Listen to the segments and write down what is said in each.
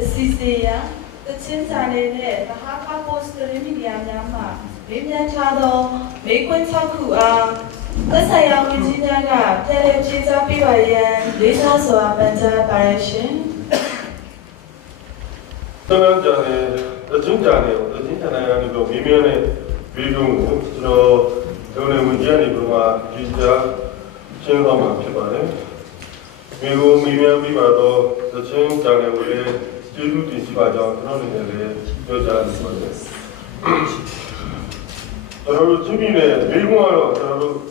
CC야 뜻은 자네네 하하 포스터를 미디어냐마 민낯하도 메이콘 차쿠아 뜻사야 위지냐가 테레 지자 비바이엔 리사소아 벤자 바레신 떠난자네 뜻은자네요. 뜻은자네요. 또 미면에 비중은 저 전에 문제는 그마 기자 신성만 피바네. 미국 미면 비바도 뜻은자네 원래 제주 디시바죠. 그런 일에 여자는 거예요. 저로 주민의 미국어로 저로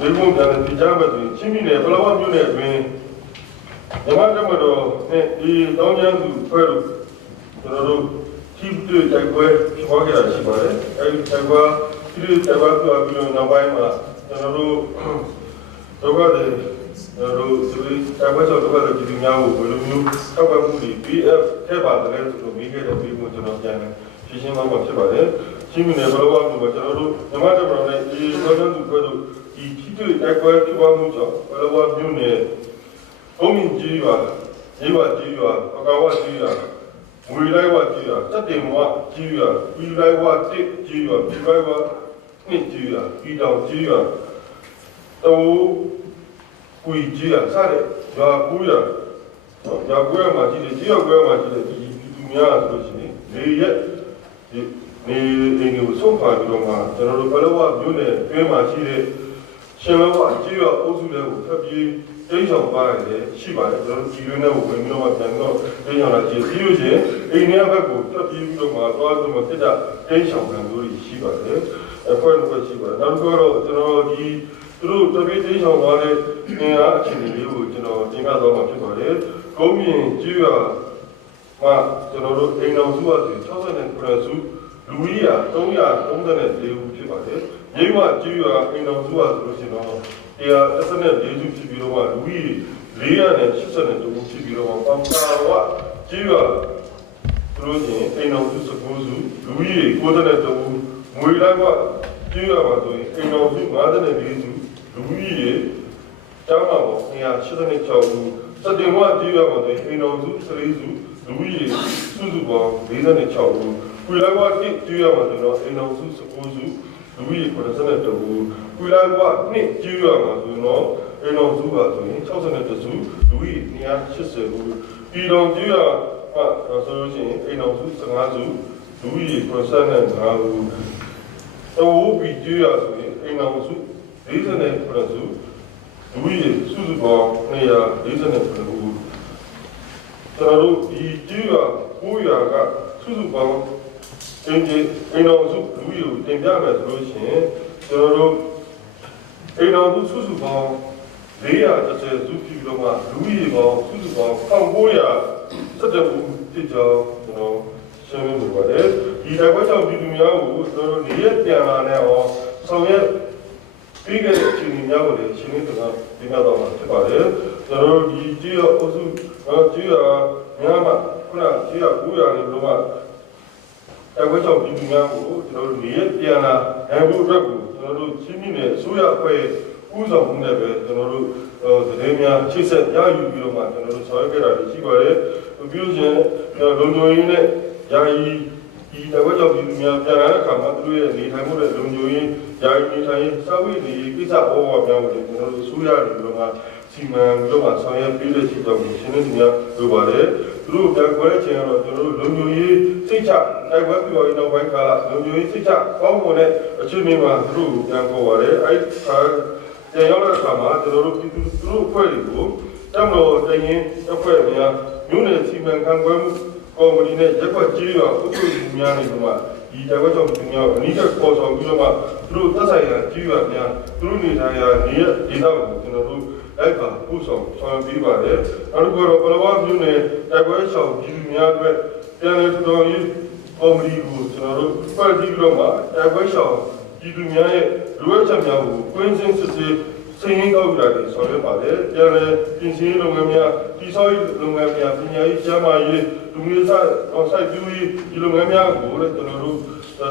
미국 가는 디자마도 주민의 플라원준에 왜 영화적으로 이 농양도 그대로 저로 팀들 잘고에 피하게라 시발에 잘과 필요 잘과 그 앞으로 나와야마 저로 저가데 저로 저희 잘과서 저가도 기능하고 물론 사과물이 BF 해봐도 좀 미개를 미국 저는 그냥 지심하고 시발에 시민의 플라원도 저로 영화적으로 이 농양도 그대로 이 팀들 잘고에 피하는 저 플라원준에 공민주의와 예와주의와 아가와주의와 무일라이와주의와 짝대모와주의와 위라이와주의와 비라이와 넷주의와 비다주의와 또 구이주의와 사례 야구야 야구야 마치네 지야구야 마치네 이 두미야 그러시니 내에 손파기로만 저를 빨라와 묘네 꽤 마치네 신화와 지와 오수래고 협의 대상 바에 시바에 저런 기준하고 의미로만 된거 대상하지 비유제 의미하고 또 비유로만 도와주면 되자 대상 간도리 시바에 포인트 시바 남거로 저기 들어 저기 대상 바에 내가 지금 이후 저는 제가 더 맞춰봐요 고민 지와 마 저로 대나우수와 처선의 프랑스 루이야 동야 동전의 대우 시바에 예와 지와 대나우수와 그러시노 이야 뜻은 예수 시비로와 루이 레아의 시선은 조금 시비로와 밤사와 지와 그러니 에너우스 고수 루이 고전의 또 모이라과 지와와 또 에너우스 마드의 예수 루이의 장마고 이야 시선의 차우 서대와 지와와 또 에너우스 스레이수 루이의 수수와 레전의 차우 구이라과 지와와 또 에너우스 고수 루이 고전의 또 구이라과 네 지와와 또 에너우스가 또 처선의 또 루이 니야 시세고 이런 지와 소신 에너우스 상하수 루이 고전의 가우 또 비지와 에너우스 레전의 플러스 루이 수수가 내야 레전의 플러스 저로 이 지와 고야가 수수가 이제 에너우스 루이 된다면 그러신 저로 에너우스 수수가 레야 자체 수피로만 루이가 수수가 광고야 서대부 되죠. 시험에 물어봐요. 이 대과정 비중이하고 저로 레야 때문에 성에 비게 지금이냐고 내 신이들아 비마다 맞춰봐요. 저로 이 지야 어수 지야 미야마 그나 지야 구야는 그러면 대과정 비중이하고 저로 레야 때나 해보라고 저로 시민의 소야과의 구성 공략에 저로 대미야 실세 야유비로만 저로 저에게라는 시과에 비로제 농조인의 야이 대과적 비중이야 변화를 감안두에 네 잘못에 농조인 야이 사이 사회의 기사 오와 명을 저로 소야를 그러나 지만 그러나 성에 비례 시점 시는 그냥 그 말에 그리고 대과에 제안을 저로 농조인 세차 대과 비와 있는 관가라 농조인 세차 광고에 주민만 그리고 양고 말에 아이 여러 가마 저로 비두로 보이고 잠로 대인 옆에야 윤의 지명 강권 거물이네 제과 지리와 우주 중요하니구만 이 대과 좀 중요 니가 거서 그러마 들어 따사야 지리와 그냥 들으니 사야 니다고 저로 알까 구성 저 비바에 알고로 걸어와 윤의 대과에서 지리냐에 때는 또이 거물이고 저로 빨리 그러마 대과에서 지리냐에 루얼참냐고 코인센스스 생인가우라는 소리를 받에 때문에 인생의 농업이야 기사의 농업이야 그냥 이 자마의 동일사 사유의 이농업이야 뭐랬더니로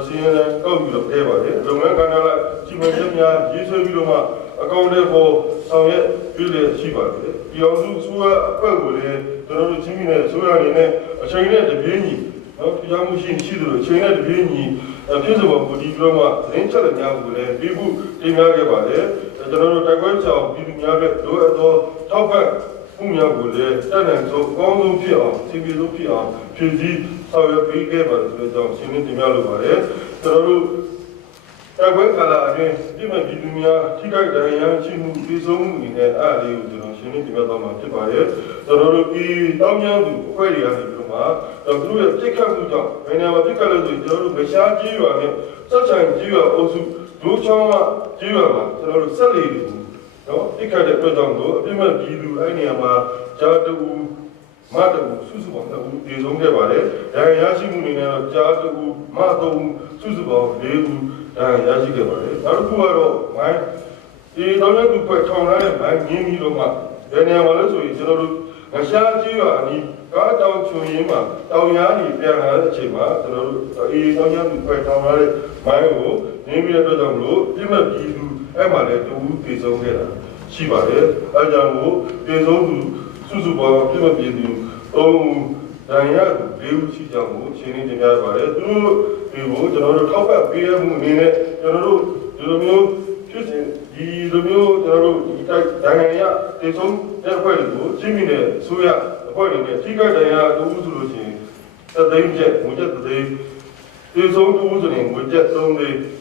생인의 가우라 대바에 농업 가나라 지면이야 예수의 비로마 အကောင့်တွေပေါ်ဆောင်ရွက်ပြည်လေရှိပါတယ်ဒီအောင်စုဆိုရအဖွဲ့ကိုလည်းကျွန်တော်တို့ချင်းပြည်နယ်ဆိုရအနေနဲ့အချိန်နဲ့တပြေးညီနော်တရားမှုရှိသလိုအချိန်နဲ့တပြေးညီပြည်စုံကိုဒီပြောမှသတင်းချက်လက်များကိုလည်းပြီးဖို့တင်ပြခဲ့ပါတယ်ကျွန်တော်တို့တိုက်ပွဲဆောင်ပြည်သူများရဲ့လိုအပ်သောထောက်ပံ့မှုများကိုလည်းတန်တန်ဆုံးအကောင်းဆုံးဖြစ်အောင်စီပီဆုံးဖြစ်အောင်ဖြည့်ဆည်းဆောင်ရွက်ပေးခဲ့ပါတယ်ဆိုတော့ရှင်းလင်းတင်ပြလိုပါတယ်ကျွန်တော်တို့တိုက်ပွဲကာလအတွင်းပြည်မပြည်သူများထိခိုက်ဒဏ်ရာရှိမှုပြည်ဆုံးမှုတွေနဲ့အားလေးကိုကျွန်တော်ရှင်းလင်းတင်ပြသွားမှာဖြစ်ပါတယ်ကျွန်တော်တို့ဒီတောင်းကျမ်းသူအဖွဲ့တွေကနေပြီးတော့မှသူတို့ရဲ့ပြစ်ခတ်မှုကြောင့်ဘယ်နေရာမှာပြစ်ခတ်လို့ဆိုကျွန်တော်တို့မရှားကြီးရွာနဲ့စက်ချန်ကြီးရွာအုပ်စုဒုချောင်းကကြီးရွာမှာကျွန်တော်တို့ဆက်လီတွေနော်ပြစ်ခတ်တဲ့အတွက်ကြောင့်လို့အပြစ်မဲ့ပြည်သူအဲ့နေရာမှာဂျာတူမတ်တူစုစုပေါင်းတူဒီဆုံးခဲ့ပါတယ်ဒဏ်ရာရှိမှုတွေနဲ့တော့ဂျာတူမတ်တူစုစုပေါင်း၄ခုရရှိခဲ့ပါတယ်နောက်တစ်ခုကတော့မိုင်းဒီတော့လည်းသူဖွဲ့ထောင်ထားတဲ့မိုင်းငင်းပြီးတော့မှဘယ်နေရာမှာလဲဆိုရင်ကျွန်တော်တို့ငရှားကြီးရွာအနီးကားတောင်ချွန်ရင်းမှာတောင်ရားကြီးပြန်လာတဲ့အချိန်မှာကျွန်တော်တို့တော့ညသူဖွဲ့ထောင်ထားတဲ့မိုင်းကိုငင်းပြီးတဲ့အတွက်ကြောင့်မလို့ပြစ်မဲ့ပြည်သူအဲ့မှာလည်းတူတည်ဆုံးခဲ့တာရှိပါတယ်အဲကြောင့်မို့တည်ဆုံးသူစုစုပေါင်းပြစ်မဲ့ပြည်သူ၃ဒဏ်ရာ၄ဦးရှိကြမှုရှင်းလင်းတင်ပြပါတယ်သူတို့ဒီကိုကျွန်တော်တို့ထောက်ပံ့ပေးရမှုအနေနဲ့ကျွန်တော်တို့ဒီလိုမျိုးဖြစ်စဉ်ဒီလိုမျိုးကျွန်တော်တို့ဒီတိုက်ဒဏ်ရာတည်ဆုံးတဲ့အဖွဲ့တွေကိုချင်းပြည်နယ်ဆိုရအဖွဲ့တွေနဲ့ထိခိုက်ဒဏ်ရာတူဆိုလို့ရှိရင်သသိန်းကျက်ငွေကျက်သသိန်းတည်ဆုံးတူဆိုရင်ငွေကျက်၃သိန်း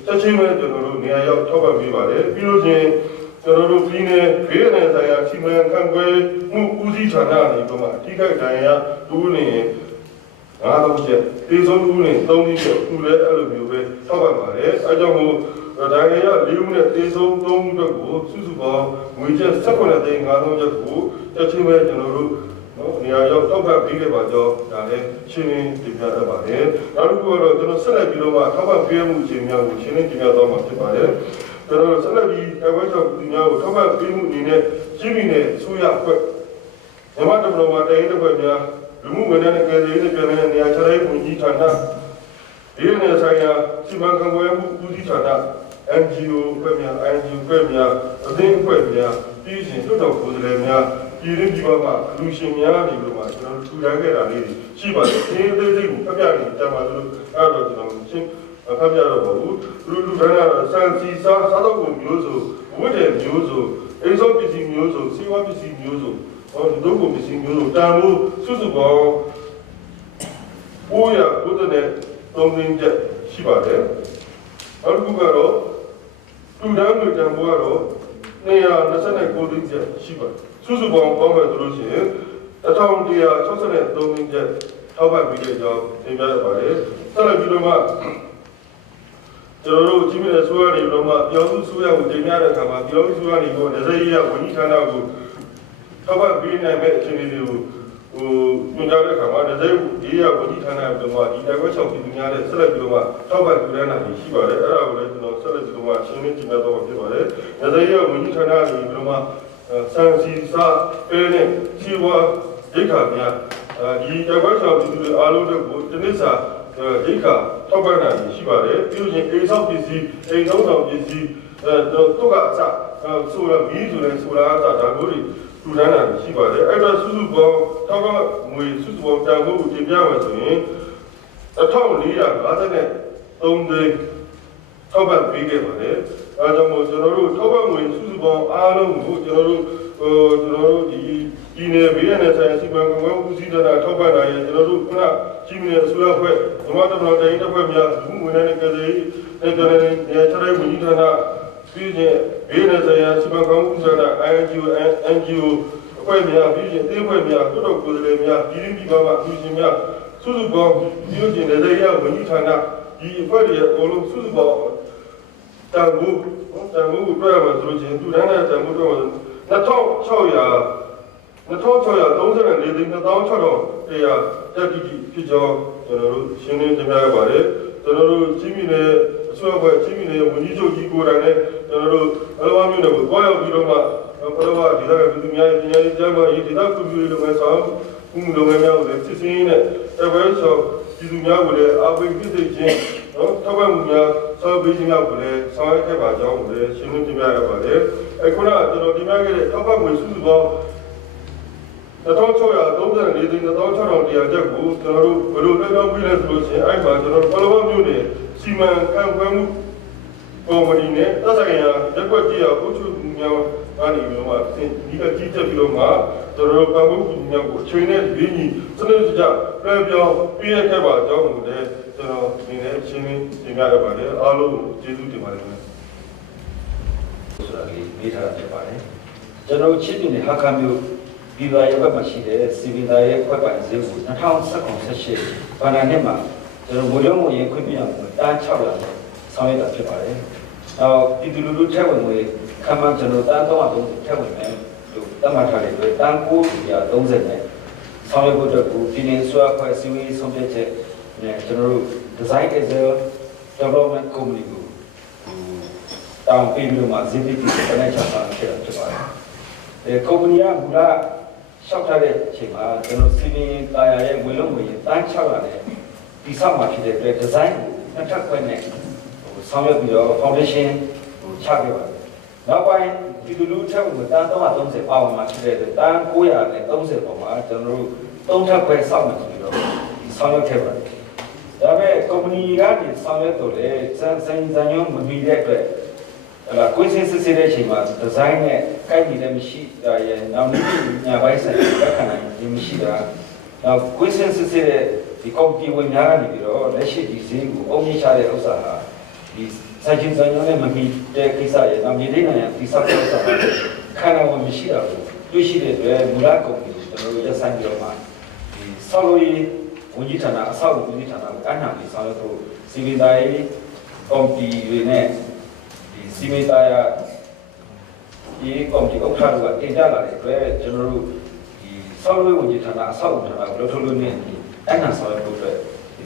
ချက်ချင်းပဲကျွန်တော်တို့နေရာရောက်ထောက်ပံ့ပေးပါတယ်ပြီးလို့ချင်းကျွန်တော်တို့ပြည်နယ်ဘေးရန်ဆိုင်ရာစီမံခန့်ခွဲမှုဦးစီးဌာနနေပြီးမှထိခိုက်ဒဏ်ရာတူနေ9ချက်ဒီဆုံးဦးနဲ့3ချက်သူလည်းအဲ့လိုမျိုးပဲထောက်ပံ့ပါတယ်အဲကြောင့်မို့ဒါရရ၄ဦးနဲ့ဒီဆုံး3ဦးတို့ကိုစုစုပေါင်းငွေကျပ်18သိန်း5000ကျပ်ကိုချက်ချင်းပဲကျွန်တော်တို့နော်နေရာရောက်ထောက်ပံ့ပေးခဲ့ပါကြောင်းဒါလည်းရှင်းလင်းတင်ပြရပါတယ်နောက်တစ်ခုကတော့ကျွန်တော်ဆက်လက်ပြီးတော့မှထောက်ပံ့ပေးမှုအခြေများကိုရှင်းလင်းတင်ပြသွားမှာဖြစ်ပါတယ်ကျွန်တော်ဆက်လက်ပြီးအဝဲဆောင်ဒီများကိုထောက်ပံ့ပေးမှုအနေနဲ့ရှင်းပြီးနဲ့ဆိုရအဖွဲ့မြန်မာတမန်တော်တိုင်းတစ်ဖွဲ့များလူမှုဝန်ထမ်းနဲ့ကယ်ဆယ်ရေးနဲ့ပြည်내နေရာချထားရေးဝန်ကြီးဌာနဒီနေ့ဆိုင်ရာစီမံခန့်ခွဲမှုဦးစီးဌာန NGO ဖွဲ့များ NGO ဖွဲ့များအသင်းဖွဲ့များပြည်ရှင်လွှတ်တော်ကိုယ်စားလှယ်များပြည်ရင်းပြည်ပမှာလူရှင်များနေလို့မှာကျွန်တော်ထူထောင်ခဲ့တာလေးရှိပါတယ်။ဒီသေးစိတ်ကိုဖတ်ပြနေကြပါလို့အဲ့တော့ကျွန်တော်ရှင်းဖတ်ပြတော့ပါဘူး။လူဒါနစံစီစားတော့ကိုမျိုးစုဝတ်တယ်မျိုးစုအိမ်စောပစ္စည်းမျိုးစုစီဝါပစ္စည်းမျိုးစုဟောဒီတော့ကိုပစ္စည်းမျိုးစုတာမှုစုစုပေါင်း900နဲ့3သိန်းကျပ်ရှိပါတယ်။နောက်တစ်ခုကတော့လူတန်းလူတန်းဘွားတော့229သိန်းကျပ်ရှိပါတယ်။စုစုပေါင်းပေါင်းမယ်ဆိုလို့ရှိရင်1163သိန်းကျပ်ထောက်ပံ့ပေးတဲ့အကြောင်းသင်ပြရပါတယ်။ဆက်လက်ပြီးတော့မှကျွန်တော်တို့ကြီးမြတ်ဆိုရနေတော့မှပြောသူဆိုရကိုတင်ပြတဲ့အခါမှာပြောသူဆိုရနေတော့နေစေးရဝန်ကြီးဌာနကိုထောက်ပံ့ပေးနိုင်မဲ့အခြေအနေတွေကိုညွှန်ကြားတဲ့အခါမှာနေစေးဒီရဝန်ကြီးဌာနကမှဒီတိုက်ပွဲဆောင်ပြည်သူများနဲ့ဆက်လက်ပြီးတော့မှထောက်ပံ့ပေးရတာရှိပါတယ်အဲ့ဒါကိုလည်းကျွန်တော်ဆက်လက်ပြီးတော့မှရှင်းလင်းတင်ပြတော့ဖြစ်ပါတယ်နေစေးရဝန်ကြီးဌာနကနေပြီးတော့မှစံစီစာအဲနဲ့စီဝါဒိတ်ခါများဒီတိုက်ပွဲဆောင်ပြည်သူတွေအားလုံးကိုတနည်းစာဒိတ်ခါထောက်ပံ့တာရှိပါတယ်ပြီးရင်အိမ်ဆောင်ပစ္စည်းအိမ်ဆောင်ပစ္စည်းတုတ်ကအစဆိုရမီးဆိုတဲ့ဆိုတာအစဒါမျိုးတွေထူထမ်းတာရှိပါတယ်အဲ့တော့စုစုပေါင်းထောက်ကငွေစုစုပေါင်းတန်ဖိုးကိုတင်ပြမယ်ဆိုရင်1453သိန်းထောက်ပံ့ပေးခဲ့ပါတယ်အဲကြောင့်မို့ကျွန်တော်တို့ထောက်ပံ့ငွေစုစုပေါင်းအားလုံးကိုကျွန်တော်တို့ဒီနေ့ဘေးရန်ဆိုင်စီမံကိန်းဦးစီးဌာနထောက်ပံ့တာရဲ့ကျွန်တော်တို့ခုနကြီးမြင့်အစိုးရဖွဲ့ဓမ္မတမန်တိုင်းတစ်ဖွဲ့များလူမှုဝန်ထမ်းနဲ့ကယ်ဆယ်ရေးနဲ့ခြားတဲ့ဝန်ကြီးဌာနပြည်ရဲ့ဘေးရန်ဆိုင်ရာစီမံကိန်းဦးစီးဌာန NGO အဖွဲ့များပြည်ရဲ့အဖွဲ့များတို့တော်ကိုယ်စားလှယ်များပြည်ရင်းပြည်ပမှာပြည်ရှင်များစုစုပေါင်းပြည်ကျင်တဲ့ရဝန်ကြီးဌာနဒီအဖွဲ့တွေအကုန်လုံးစုစုပေါင်းတန်ဖိုးကိုတွေ့ရမှာဆိုလို့ချင်းသူတန်းတဲ့တန်ဖိုးတွေ့မှာ2634သိန်း2600တက်တိဖြစ်ကြောင်းကျွန်တော်တို့ရှင်းလင်းတင်ပြရပါတယ်ကျွန်တော်တို့ချင်းပြည်နယ်အစိုးရဘက်ချင်းပြည်နယ်ဝန်ကြီးချုပ်ကြီးကိုယ်တိုင်နဲ့ကျွန်တော်တို့အလောင်းမျိုးတွေကိုတွားရောက်ပြီးတော့မှဘယ်လိုဒီကပြည်သူများပညာရေးကျမ်းမာရေးဒေသဖွံ့ဖြိုးရေးလုပ်ငန်းဆောင်မှုလုပ်ငန်းများကိုလည်းစစ်စင်းနဲ့တပည့်ဆောင်ပြည်သူများကိုလည်းအားပေးဖြစ်စေခြင်းနော် ထောက်ပံ့မှုများဆောက်ပေးခြင်းများကိုလည်းဆောင်ရွက်ခဲ့ပါကြောင်းကိုလည်းရှင်းလင်းတင်ပြရပါတယ်အခုနကကျွန်တော်တင်ပြခဲ့တဲ့ထောက်ပံ့မှုစုစုပေါင်း2634သိန်း2600ကျပ်ကိုကျွန်တော်တို့ဘယ်လိုပြောင်းပြီးလဲဆိုလို့ရှိရင်အဲ့မှာကျွန်တော်ပလောဝမြို့နယ်စီမံခန့်ခွဲမှုကော်မတီနဲ့သက်ဆိုင်ရာရက်ွက်ကြီးအောင်ပုချုများကနေပြီးတော့ဒီအကြီးတက်ပြီးတော့မှကျွန်တော်ပံ့ပိုးမှုများကိုအချိန်နဲ့ဒီညီစနစ်တကျပြန်ပြောင်းပြည့်ရခဲ့ပါကြောင်းကိုလည်းကျွန်တော်ဒီနေ့ရှင်းလင်းတင်ပြရပါတယ်အားလုံးကျေးဇူးတင်ပါတယ်ဆိုတာလေးမိထားတာဖြစ်ပါတယ်ကျွန်တော်ချစ်သူနဲ့ဟာခါမျိုးဒီပါရဲ့ဘက်မှာရှိတဲ့စီဗီလာရဲ့ခွက်ပိုင်ဈေးကို2018ဘာနာနှစ်မှာကျွန်တော်ဘိုးလုံးကိုရင်ခွင့်ပြရမှာတန်း600လောက်ဆောင်ရွက်တာဖြစ်ပါတယ်နောက်ဒီလူလူထက်ဝင်ငွေခန့်မှန်းကျွန်တော်တန်း330ထက်ဝင်မယ်လို့တတ်မှတ်ထားတဲ့အတွက်တန်း930နဲ့ဆောင်ရွက်ဖို့အတွက်ကိုဒီနေ့ဆွာခွဲစီဝေးဆုံးဖြတ်ချက်နဲ့ကျွန်တော်တို့ design as a development company ကိုတောင်းပေးပြီးမှဈေးတိတိကျကျနဲ့ချပါခဲ့တာဖြစ်ပါတယ်ကုမ္ပဏီကမူလလျှောက်ထားတဲ့အချိန်မှာကျွန်တော်စီမင်းတာယာရဲ့ငွေလုံးငွေတန်း600နဲ့ဒီဆောက်မှာဖြစ်တဲ့အတွက် design ကိုနှစ်ထပ်ခွဲနဲ့ဆောင်ရွက်ပြီးတော့ foundation ချခဲ့ပါတယ်နောက်ပိုင်းဒီလူထက်ကိုတန်း330ပါဝင်မှာဖြစ်တဲ့အတွက်တန်း930ပေါ်မှာကျွန်တော်တို့သုံးထပ်ခွဲဆောက်မှာဆိုပြီးတော့ဆောင်ရွက်ခဲ့ပါတယ်ဒါပေမဲ့ကုမ္ပဏီကနေဆောင်ရွက်တော့လေစံညွှန်းမမီတဲ့အတွက်ကိုယ်စင်စစ်စစ်တဲ့အချိန်မှာဒီဇိုင်းနဲ့ကိုက်ညီတဲ့မရှိတာရဲ့နောက်နေ့ညပိုင်းဆိုင်လက်ခံနိုင်ခြင်းမရှိတာနောက်ကိုယ်စင်စစ်စစ်တဲ့ဒီကော်မတီဝင်များကနေပြီးတော့လက်ရှိဒီဈေးကိုအုံမြင့်ချတဲ့ဥစ္စာဟာဒီစိုက်ချင်းစံညွှန်းနဲ့မမီတဲ့ကိစ္စရဲ့နောက်မြေသိနိုင်ဒီဆောက်တဲ့ဥစ္စာခန္ဓာဝင်မရှိတာကိုတွေ့ရှိတဲ့အတွက်မူလကုမ္ပဏီကိုကျွန်တော်တို့ရက်ဆိုင်ပြီးတော့မှဒီဆောက်လို့ဝန်ကြီးဌာနအဆောက်အဦဝန်ကြီးဌာနကိုအနှံပြီးဆောင်ရွက်ဖို့စီမံတိုင်းကော်မတီတွေနဲ့စီမံသားရဒီကော်မတီဥက္ကဋ္ဌကတင်ပြလာတဲ့အတွက်ကျွန်တော်တို့ဒီဆောက်လုပ်ရေးဝန်ကြီးဌာနအဆောက်အဦဌာနကိုလှုပ်ထုတ်လို့နေအဲ့ဒါဆောက်လုပ်ဖို့အတွက်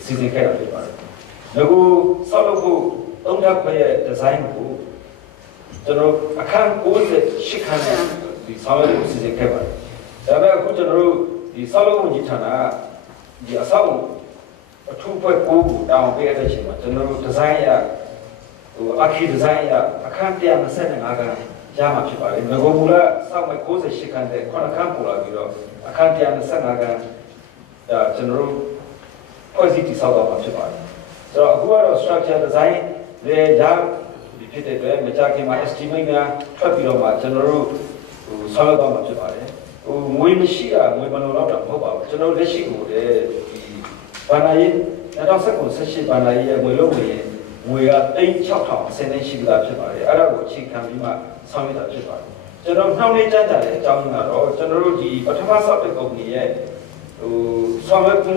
စီစဉ်ခဲ့တာဖြစ်ပါတယ်။ဒါကိုဆောက်လုပ်ဖို့သုံးထပ်ခွဲရဲ့ဒီဇိုင်းကိုကျွန်တော်အခန်း98ခန်းနဲ့ဒီဆောက်လုပ်ဖို့စီစဉ်ခဲ့ပါတယ်။ဒါပေမဲ့အခုကျွန်တော်တို့ဒီဆောက်လုပ်ဝန်ကြီးဌာနဒီအဆောက်အထူးဖွဲ့ကိုတောင်းပေးတဲ့အချိန်မှာကျွန်တော်တို့ဒီဇိုင်းရအခီဒီဇိုင်းရအခန်း125ခန်းရမှာဖြစ်ပါတယ်။ငကိုမူလစောက်မဲ့68ခန်းတဲ့9ခန်းပေါ်လာပြီးတော့အခန်း125ခန်းကျွန်တော်တို့ဖွဲ့စည်းတည်ဆောက်တော့မှာဖြစ်ပါတယ်။ဆိုတော့အခုကတော့ structure design တွေရဒီဖြစ်တဲ့အတွက်မကြခင်မှာ estimate များထွက်ပြီးတော့မှကျွန်တော်တို့ဆောက်တော့မှာဖြစ်ပါတယ်။ငွေမရှိတာငွေမလုံလောက်တာမဟုတ်ပါဘူး။ကျွန်တော်လက်ရှိကိုလည်းဒီဘာနာရေး2018ဘာနာရေးရဲ့ငွေလုံးငွေရဲ့ငွေက3600ဆယ်သိန်းရှိပြီလားဖြစ်ပါတယ်အဲ့ဒါကိုအခြေခံပြီးမှဆောင်ရွက်တာဖြစ်ပါတယ်ကျွန်တော်နှောင့်နှေးကြမ်းကြတဲ့အကြောင်းကတော့ကျွန်တော်တို့ဒီပထမဆောက်တဲ့ကုမ္ပဏီရဲ့ဆောင်ရွက်မှု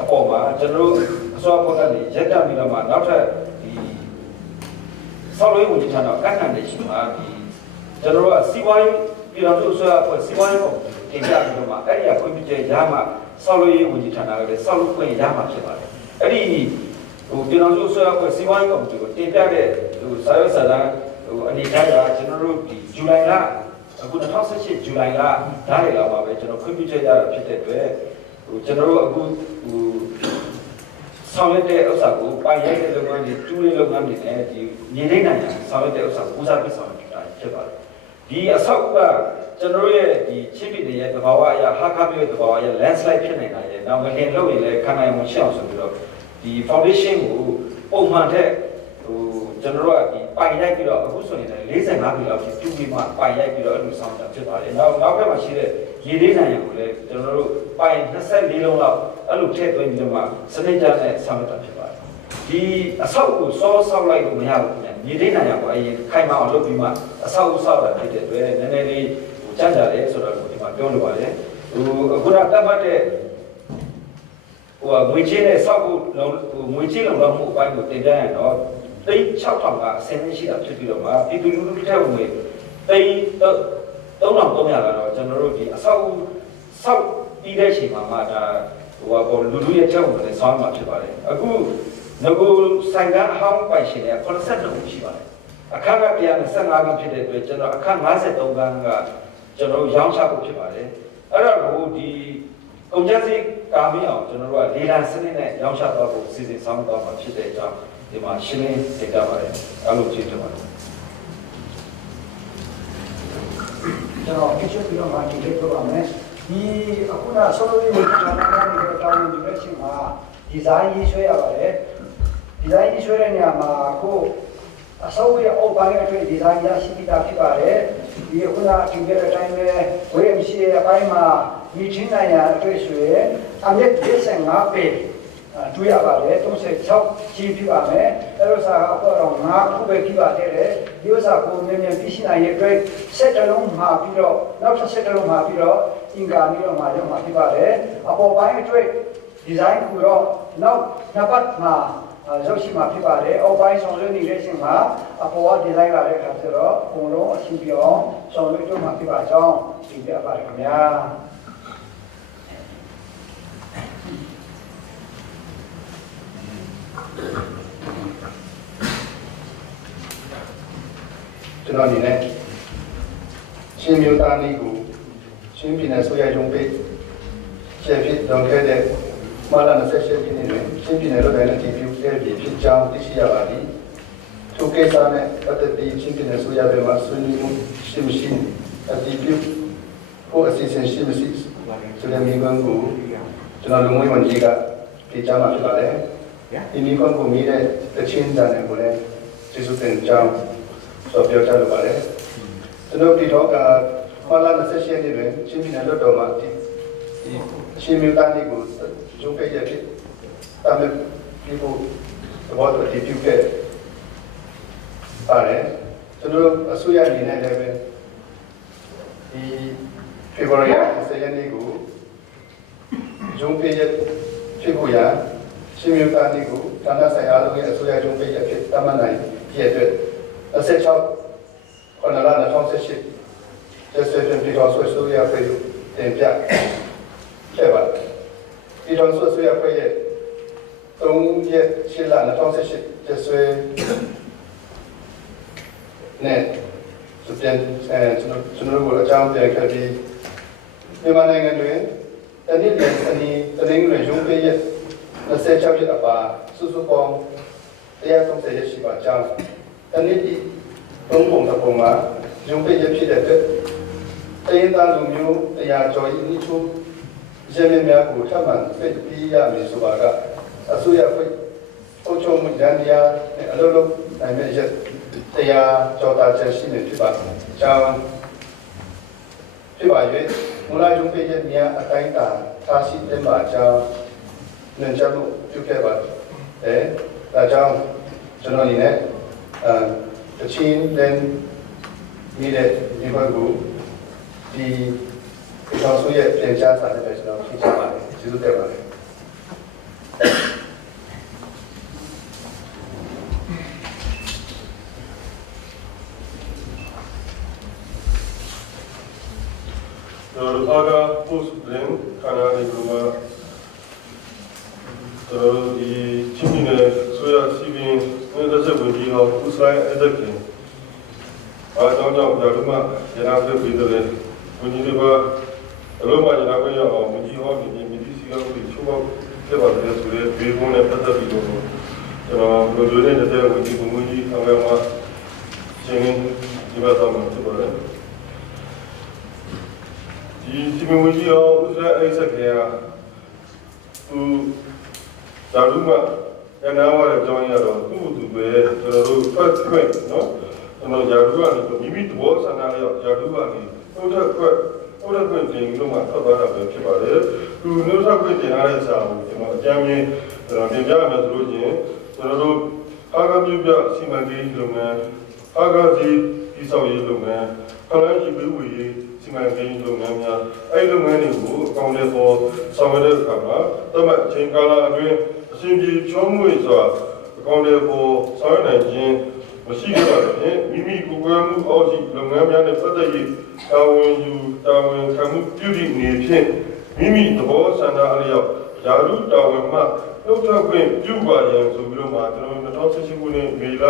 အပေါ်မှာကျွန်တော်တို့အစိုးရဘက်ကနေရက်တက်ပြီးတော့မှနောက်ထပ်ဒီဆောက်လုပ်ရေးဝန်ကြီးဌာနကန့်နေရှိမှာဒီကျွန်တော်တို့ကစီးပွားရေးပြည်တော်စုအစိုးရအဖွဲ့စီးပွားရေးကိုတင်ပြပြီးတော့မှအဲ့ဒီအခွင့်ပြုချက်ရမှဆောက်လုပ်ရေးဝန်ကြီးဌာနကလည်းဆောက်လုပ်ခွင့်ရမှာဖြစ်ပါတယ်အဲ့ဒီပြည်တော်စုဆွဲအဖွဲ့စီးပွားရေးကော်မတီကိုတင်ပြတဲ့စာရွက်စာတမ်းအနေနဲ့ကကျွန်တော်တို့ဒီဇူလိုင်လအခု2018ဇူလိုင်လဓာတ်တွေလောက်ပါပဲကျွန်တော်ခွင့်ပြုချက်ရတာဖြစ်တဲ့အတွက်ကျွန်တော်တို့အခုဆောင်ရွက်တဲ့ဥစ္စာကိုပိုင်ရိုက်တဲ့လုပ်ငန်းတွေတူးတဲ့လုပ်ငန်းတွေနဲ့ဒီမြေသိမ်းနိုင်ဆောင်ရွက်တဲ့ဥစ္စာကိုဦးစားပေးဆောင်ရွက်တာဖြစ်ပါတယ်ဒီအဆောက်ကကျွန်တော်ရဲ့ဒီချစ်ပြည်ရဲ့သဘာဝအရာဟာခါမျိုးရဲ့သဘာဝအရာ landslide ဖြစ်နေတာရဲ့နောက်ငလျင်လို့ရင်လည်းခန္ဓာရင်ဝင်ရှောင်ဆိုပြီးတော့ဒီ foundation ကိုပုံမှန်တဲ့ကျွန်တော်တို့ကဒီပိုင်ရိုက်ပြီးတော့အခုဆိုရင်45ပြီလောက်ရှိတူပြီးမှပိုင်ရိုက်ပြီးတော့အဲ့လိုဆောင်းတာဖြစ်ပါတယ်။နောက်ဘက်မှာရှိတဲ့ရေလေးနိုင်ရကိုလည်းကျွန်တော်တို့ပိုင်24လုံးလောက်အဲ့လိုထည့်သွင်းပြီးတော့မှစနစ်ကျတဲ့ဆောင်းတာဖြစ်ပါတယ်။ဒီအဆောက်ကိုစောဆောက်လိုက်လို့မရဘူးခင်ဗျ။ရေလေးနိုင်ရကိုအရင်ခိုင်မာအောင်လုပ်ပြီးမှအဆောက်ကိုဆောက်တာဖြစ်တဲ့အတွက်နည်းနည်းလေးကြမ်းကြတယ်ဆိုတော့ဒီမှာပြောလိုပါတယ်။အခုကတတ်မှတ်တဲ့ငွေချင်းနဲ့စောက်ဖို့ငွေချင်းလုံလောက်မှုအပိုင်းကိုတင်ပြရရင်တော့6000ကအစင်းရှိတာဖြစ်ပြီးတော့မှပြည်သူလူထုတစ်ထက်ဝင်3300ကတော့ကျွန်တော်တို့ဒီအဆောက်ပြီးတဲ့အချိန်မှာဒါလူလူရဲ့ချက်ဝင်လည်းဆောင်းမှာဖြစ်ပါတယ်အခုငကိုဆိုင်ကအဟောင်းပိုင်ရှင်တွေက82ရှိပါတယ်အခန်းက125ခန်းဖြစ်တဲ့အတွက်ကျွန်တော်အခန်း53ခန်းကကျွန်တော်ရောင်းချဖို့ဖြစ်ပါတယ်အဲ့တော့ဒီကုန်ကျစရိတ်က ကာမင်းအောင်ကျွန်တော်တို့ကလေလံစနစ်နဲ့ရောင်းချသွားဖို့စီစဉ်ဆောင်သွားမှာဖြစ်တဲ့အကြောင်းဒီမှာရှင်းလင်းသိကြပါတယ်အားလုံးကျေးဇူးပါတယ်ကျွန်တော်အချက်ပြီးတော့မှဒီလေးပြောပါမယ်ဒီအခုနဆောလိုရီကိုကျွန်တော်ကနေတောင်းနေတဲ့အချိန်မှာဒီဇိုင်းရေးဆွဲရပါတယ်ဒီဇိုင်းရေးဆွဲတဲ့နေရာမှာအခုအစိုးရအောက်ပိုင်းအတွက်ဒီဇိုင်းရရှိပြီးသားဖြစ်ပါတယ်ဒီခုနအချိန်တဲ့အတိုင်းပဲဝေးမရှိတဲ့အပိုင်းမှာဒီချင်းနိုင်ရအတွက်ဆိုရင်အမြင့်55ပေတွေ့ရပါတယ်36ကြီးဖြစ်ပါမယ်အဲ့လိုစာအပေါ်တော့9ခုပဲဖြစ်ပါတယ်ဒီဥစ္စာကိုမြင်မြင်သိရှိနိုင်ရဲ့အတွက်စက်တလုံးမှာပြီးတော့နောက်တစ်စက်တလုံးမှာပြီးတော့အင်္ဂါမျိုးတော့မှာရောက်မှာဖြစ်ပါတယ်အပေါ်ပိုင်းအတွက်ဒီဇိုင်းကိုတော့နောက်နှစ်ပတ်မှာရောက်ရှိမှာဖြစ်ပါတယ်အောက်ပိုင်းဆောင်ရွက်နေတဲ့အချိန်မှာအပေါ်ကဒီဇိုင်းလာတဲ့အခါကျတော့အကုန်လုံးအဆင်ပြေအောင်ဆောင်ရွက်ကြမှာဖြစ်ပါကြောင်းသိပြပါတယ်ခင်ဗျာကျွန်တော်အနေနဲ့ချင်းမျိုးသားလေးကိုချင်းပြည်နယ်ဆိုရရုံးပေးရှယ်ဖြစ်တော်ခဲ့တဲ့မာလာ28ပြည်နယ်တွင်ချင်းပြည်နယ်လွှတ်တော်နဲ့တည်ပြုခဲ့ပြီးဖြစ်ကြောင်းသိရှိရပါသည်။ထိုကိစ္စနဲ့ပတ်သက်ပြီးချင်းပြည်နယ်ဆိုရဘက်မှဆွေးနွေးမှုရှိမရှိအတည်ပြုဖို့အစီအစဉ်ရှိမရှိဆိုတဲ့မိဘကိုကျွန်တော်လူမှုဝန်ကြီးကပြချမှာဖြစ်ပါတယ်။ဒီမိဘကိုမိတဲ့တချင်းတန်တွေကိုလည်းကျေးဇူးတင်ကြောင်းဆိုပြောချလိုပါတယ်ကျွန်တော်ဒီတော့ကမာလာ28ရက်နေ့တွင်ချင်းပြည်နယ်လွှတ်တော်မှာဒီချင်းမျိုးသားလေးကိုကျုံးပေးရဖြစ်တာမဲ့ဒီကိုဘောတော်ဒီပြုခဲ့ပါတယ်ကျွန်တော်အစိုးရအနေနဲ့လည်းပဲဒီဖေဖော်ဝါရီ10ရက်နေ့ကိုကျုံးပေးရဖြစ်ဖို့ရချင်းမျိုးသားလေးကိုဌာနဆိုင်ရာလုံးရဲ့အစိုးရကျုံးပေးရဖြစ်တမန်နိုင်ပြည့်အတွက်16ခဏလာ2018ကျဆယ်ပြည်တော်ဆိုရဖွဲ့တင်ပြခဲ့ပါတယ်ပြည်တော်ဆိုရဖွဲ့ရဲ့3ရက်8လ2018ကျဆယ်နဲ့စပြန်ကျွန်တော်တို့အကြောင်းပြန်ခဲ့ပြီးမြန်မာနိုင်ငံတွင်တနည်းပြန်တနည်းငွေရုံးပေးရဲ့26ရက်အပါစုစုပေါင်း130ရက်ရှိပါကြောင်းတနည်းဒီသုံးပုံတစ်ပုံမှာရုံးပေးရဖြစ်တဲ့အတွက်တိုင်းသားလူမျိုးတရားကျော်ဤနိချိုးရင်းမြစ်များကိုထပ်မံဖိတ်ပြီးရမယ်ဆိုတာကအစိုးရဖိတ်အုပ်ချုပ်မှုဉာဏ်တရားနဲ့အလုပ်လုပ်နိုင်မယ့်ရက်တရားကျော်တာချက်ရှိနေဖြစ်ပါတယ်။ကြောင်းဖြစ်ပါ၍မူလရုံးပေးရများအတိုင်းတာထားရှိတဲ့မှာကြောင်းညွှန်ကြားမှုပြုခဲ့ပါတယ်။ဒါကြောင့်ကျွန်တော်အနေနဲ့တချင်းတဲ့မိတဲ့ဒီဘက်ကိုဒီကျောင်းဆိုရဲ့ပြန်ကြားစာနဲ့ပဲကျွန်တော်ဖြေချပါတယ်ကျေးဇူးတင်ပါတယ်အာဂါပို့စ်ဘရင်ခနာရီကဘာဒီချင်းပြည်နယ်ဆိုရစီပင်ဝန်ထမ်းဝင်ကြီးဟောဦးဆိုင်အဒက်ကင်အားကြောင့်ဒါကမှရနာပြပြီးတယ်ဝန်ကြီးတွေကအလုံးမရနာခွင့်ရအောင်ဝန်ကြီးဟောဒီမြစ်စီကကိုချိုးပေါက်ဖြစ်ပါတယ်ဆိုရဲဘေးကုန်းနဲ့ပတ်သက်ပြီးတော့ကျွန်တော်လူတွေနဲ့တဲ့ဝန်ကြီးဝန်ကြီးဆောင်ရွက်မှာရှင်းဒီဘက်တော့မှာဖြစ်ပါတယ်ဒီစီမံဝန်ကြီးဟောဦးဆိုင်အိဆက်ခေသူဒါကမှရနာဝရကြောင်းရတော့သူ့သူပဲကျွန်တော်တို့ဖတ်ခွင့်နော်ကျွန်တော်ယာရုကနေမိမိသဘောဆန္ဒလျောက်ယာရုကနေဟုတ်တဲ့ခွင့်တင်လို့မှထွက်သွားတာပဲဖြစ်ပါတယ်သူနှုတ်ဆက်ခွင့်တင်ရတဲ့စာကိုကျွန်တော်အကြမ်းမြင်ကျွန်တော်တင်ပြရမယ်ဆိုလို့ချင်းကျွန်တော်တို့အာဂမြုပြစီမံကိန်းလုပ်ငန်းအာဂစီဒီဆောင်ရေးလုပ်ငန်းခလန်းကြီးဝေဝေးစီမံကိန်းလုပ်ငန်းများအဲ့လုပ်ငန်းတွေကိုအကောင့်တွေပေါ်ဆောင်ရွက်တဲ့အခါမှာတမတ်အချိန်ကာလအတွင်းအစဉ်ပြေချုံးမွေစွာအကောင့်တွေပေါ်ဆောင်ရွက်နိုင်ခြင်းမရှိကြပါဘူးမိမိကိုယ်ကိုယ်မှုအောက်ရှိလုပ်ငန်းများနဲ့ပတ်သက်၍တာဝန်ယူတာဝန်ခံမှုပြုသည့်နေဖြင့်မိမိသဘောဆန္ဒအလျောက်ယာရုတာဝန်မှနှုတ်ထွက်ခွင့်ပြုပါရန်ဆိုပြီးတော့မှကျွန်တော်2018ခုနှစ်မေလ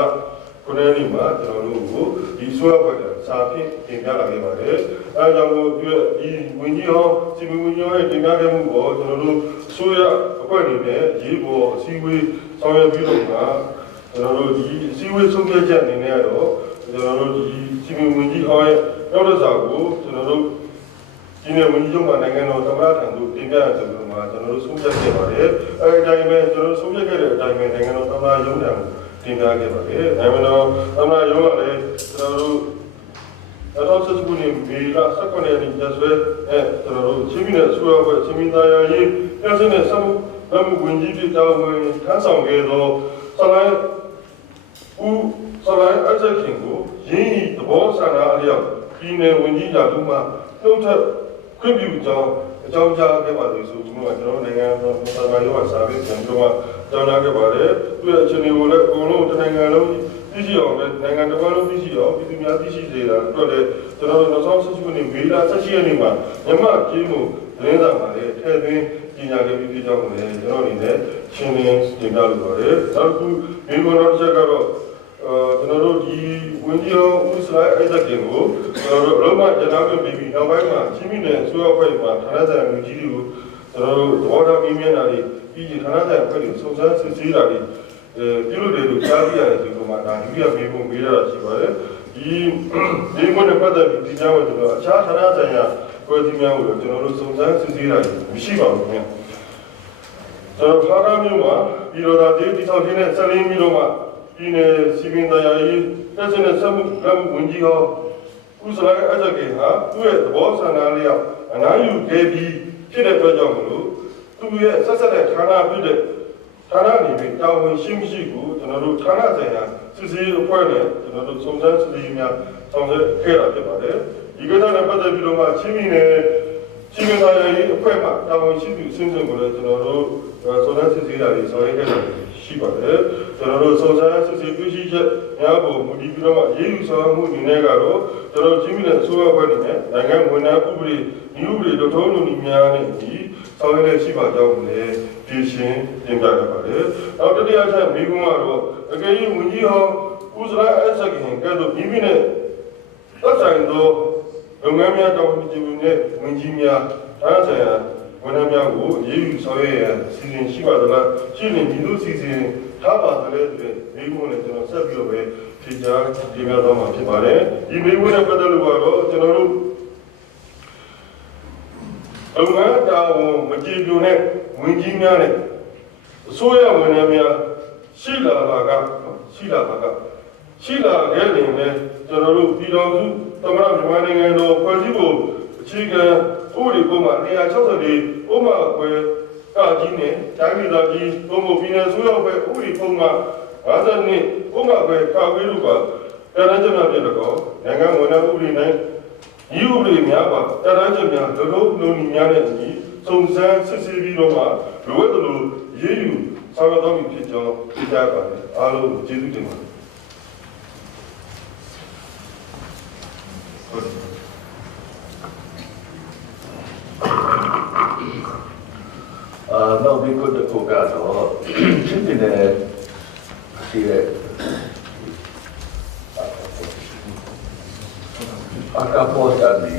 ခုနကမှကျွန်တော်တို့ကိုဒီဆွဲဘက်ကစာဖြင့်တင်ပြလာခဲ့ပါတယ်။အဲကြောင့်မို့ဒီဝန်ကြီးဟောစီမံဝန်ကြီးရဲ့တင်ပြခဲ့မှုကိုကျွန်တော်တို့ဆွဲအဖွဲ့အနေနဲ့ရေးပေါ်အစည်းအဝေးဆောင်ရွက်ပြီးတော့ကျွန်တော်တို့ဒီအစည်းအဝေးဆုံးဖြတ်ချက်အနေနဲ့တော့ကျွန်တော်တို့ဒီစီမံဝန်ကြီးဟောရဲ့နောက်တစ်စာကိုကျွန်တော်တို့ဒီနေ့ဝန်ကြီးချုပ်ကနိုင်ငံတော်သမ္မတထံသို့တင်ပြရဆိုပြီးမှကျွန်တော်တို့ဆုံးဖြတ်ခဲ့ပါတယ်။အဲဒီအတိုင်းပဲကျွန်တော်တို့ဆုံးဖြတ်ခဲ့တဲ့အတိုင်းပဲနိုင်ငံတော်သမ္မတရုံးထံတင်ပြခဲ့ပါတယ်။နိုင်ငံတော်သမ္မတရုံးကလည်းကျွန်တော်တို့2019ခုနှစ်မေလ19ရက်နေ့ကျဆွဲကျွန်တော်တို့ချင်းပြည်နယ်အစိုးရအဖွဲ့ချင်းပြည်သားရေးပြည်စင်းနဲ့ဆက်မှုဝန်ကြီးပြည်တော်ဝင်ထမ်းဆောင်ခဲ့သောဆလိုင်းအချက်ခင်ကိုရင်းဤသဘောဆန္ဒအလျောက်ပြည်နယ်ဝန်ကြီးရာထူးမှနှုတ်ထပ်ခွင့်ပြုကြောင်းအကြောင်းကြားခဲ့ပါတယ်ဆိုကျွန်တော်နိုင်ငံတော်သမ္မတရုံးကစာပေးပြန်ပြီးတော့ကြောင်းကြားခဲ့ပါတယ်သူရဲ့အခြေအနေကိုလည်းအကုန်လုံးတစ်နိုင်ငံလုံးသိရှိအောင်လည်းနိုင်ငံတော်လုံးသိရှိအောင်ပြည်သူများသိရှိစေတာအတွက်လည်းကျွန်တော်တို့2018ခုနှစ်မေလ17ရက်နေ့မှာမြန်မာပြည်မှုသတင်းစာမှာလည်းထည့်သွင်းကြီးညာခဲ့ပြီးဖြစ်ကြောင်းလည်းကျွန်တော်အနေနဲ့ရှင်းလင်းတင်ပြလိုပါတယ်နောက်တစ်ခုဒီလိုတော့ချက်ကတော့ကျွန်တော်တို့ဒီဝန်ကြီးအောင်ဦးစလိုက်အဲ့ဒါကင်ကိုကျွန်တော်တို့လုံးဝကျွန်တော်တို့ပြီးနောက်ပိုင်းမှာချင်းပြည်နယ်အစိုးရအဖွဲ့မှာဌာနဆိုင်ရာလူကြီးတွေကိုကျွန်တော်တို့သဘောထားပြင်းပြတာတွေပြီးဌာနဆိုင်ရာအဖွဲ့တွေစုံစမ်းစစ်ဆေးတာတွေပြုလုပ်တယ်လို့ကြားပြရတယ်ဒီလိုမှဒါဒုတိယမေးခွန်းမေးရတာရှိပါတယ်ဒီမေးခွန်းနဲ့ပတ်သက်ပြီးဒီကြောင့်ကျွန်တော်အခြားဌာနဆိုင်ရာဖွဲ့စည်းများကိုကျွန်တော်တို့စုံစမ်းစစ်ဆေးတာမရှိပါဘူးခင်ဗျကျွန်တော်ခါရမျိုးမှာပြည်တော်သားဒေသဆောက်ခြင်းနဲ့ဆက်လင်းပြီးတော့မှဒီနေ့စီမံတရားရေးတက်စတဲ့စမှုလက်မှုဝန်ကြီးဟောဥစလိုက်အကြကေဟာသူ့ရဲ့သဘောဆန္ဒလေးအနားယူခဲ့ပြီးဖြစ်တဲ့အတွက်ကြောင့်မလို့သူ့ရဲ့ဆက်ဆက်တဲ့ဌာနဖြစ်တဲ့ဌာနနေပြီးတာဝန်ရှိမရှိကိုကျွန်တော်တို့ဌာနဆိုင်ရာစစ်ဆေးအဖွဲ့နဲ့ကျွန်တော်တို့စုံစမ်းစစ်ဆေးများဆောင်ရွက်ခဲ့တာဖြစ်ပါတယ်ဒီကိစ္စနဲ့ပတ်သက်ပြီးတော့မှချင်းပြည်နယ်ချင်းပြည်နယ်ရေးအဖွဲ့မှတာဝန်ရှိသူအစဉ်စဉ်ကိုလည်းကျွန်တော်တို့စုံစမ်းစစ်ဆေးတာတွေဆောင်ရွက်ခဲ့တာရှိပါတယ်ကျွန်တော်တို့စုံစမ်းစစ်ဆေးတွေ့ရှိချက်များကိုမူတည်ပြီးတော့ရေးယူဆောင်မှုအနေနဲ့ကတော့ကျွန်တော်ချင်းပြည်နယ်အစိုးရအဖွဲ့နဲ့နိုင်ငံဝန်ထမ်းဥပဒေဥပဒေတို့ထုံးလူကြီးများနဲ့ဒီဆောင်ရွက်လက်ရှိပါကြောင်းလည်းပြည်ရှင်းတင်ပြခဲ့ပါတယ်နောက်တတိယချက်မိကုန်းကတော့အကယ်၍ဝန်ကြီးဟောဦးစရာအစခင်ကဲ့သို့မိမိနဲ့သက်ဆိုင်သောလုပ်ငန်းများတောင်းတမှုနဲ့ဝန်ကြီးများအားဆိုင်ရာဝန်ထမ်းများကိုရေးယူဆောင်ရွက်ရန်စီစဉ်ရှိပါသလားရှိရင်ဒီလိုစီစဉ်ထားပါတယ်ဆိုတဲ့မိကုန်းနဲ့ကျွန်တော်ဆက်ပြီးတော့ပဲဖြေကြားတင်ပြတော့မှာဖြစ်ပါတယ်ဒီမိကုန်းနဲ့ပတ်သက်လို့ကတော့ကျွန်တော်တို့အမှန်တရားမကြည်ပြိုတဲ့ဝန်ကြီးများနဲ့အစိုးရဝန်ထမ်းများရှိလာခဲ့နေတယ်ကျွန်တော်တို့ပြည်တော်စုသမ္မတမြန်မာနိုင်ငံတော်ဖွဲ့စည်းပုံအခြေခံဥပဒေပုံမှန်164ပုံမှန်ခွဲကကြီးနဲ့တိုင်းဒေသကြီးပုံမှန်ပြည်နယ်ဆိုရဖွဲ့ဥပဒေပုံမှန်52ပုံမှန်ခွဲကဝေးလို့ပါတရားကျမ်းများပြန်တော့နိုင်ငံဝန်ထမ်းဥပဒေနဲ့ဤဥပဒေများပါတရားကျမ်းများဒုက္ခလုံးများနဲ့ဒီစုံစမ်းစစ်ဆေးပြီးတော့မှလိုအပ်သလိုရေးယူဆောင်ရွက်တော်မူဖြစ်ကြောင်းပြသပါတယ်အားလုံးကျေးဇူးတင်ပါတယ်နောက်ပြီးတော့ကတော့ချင်းပြည်နယ်ရှိတဲ့အကပေါ်တာဒီ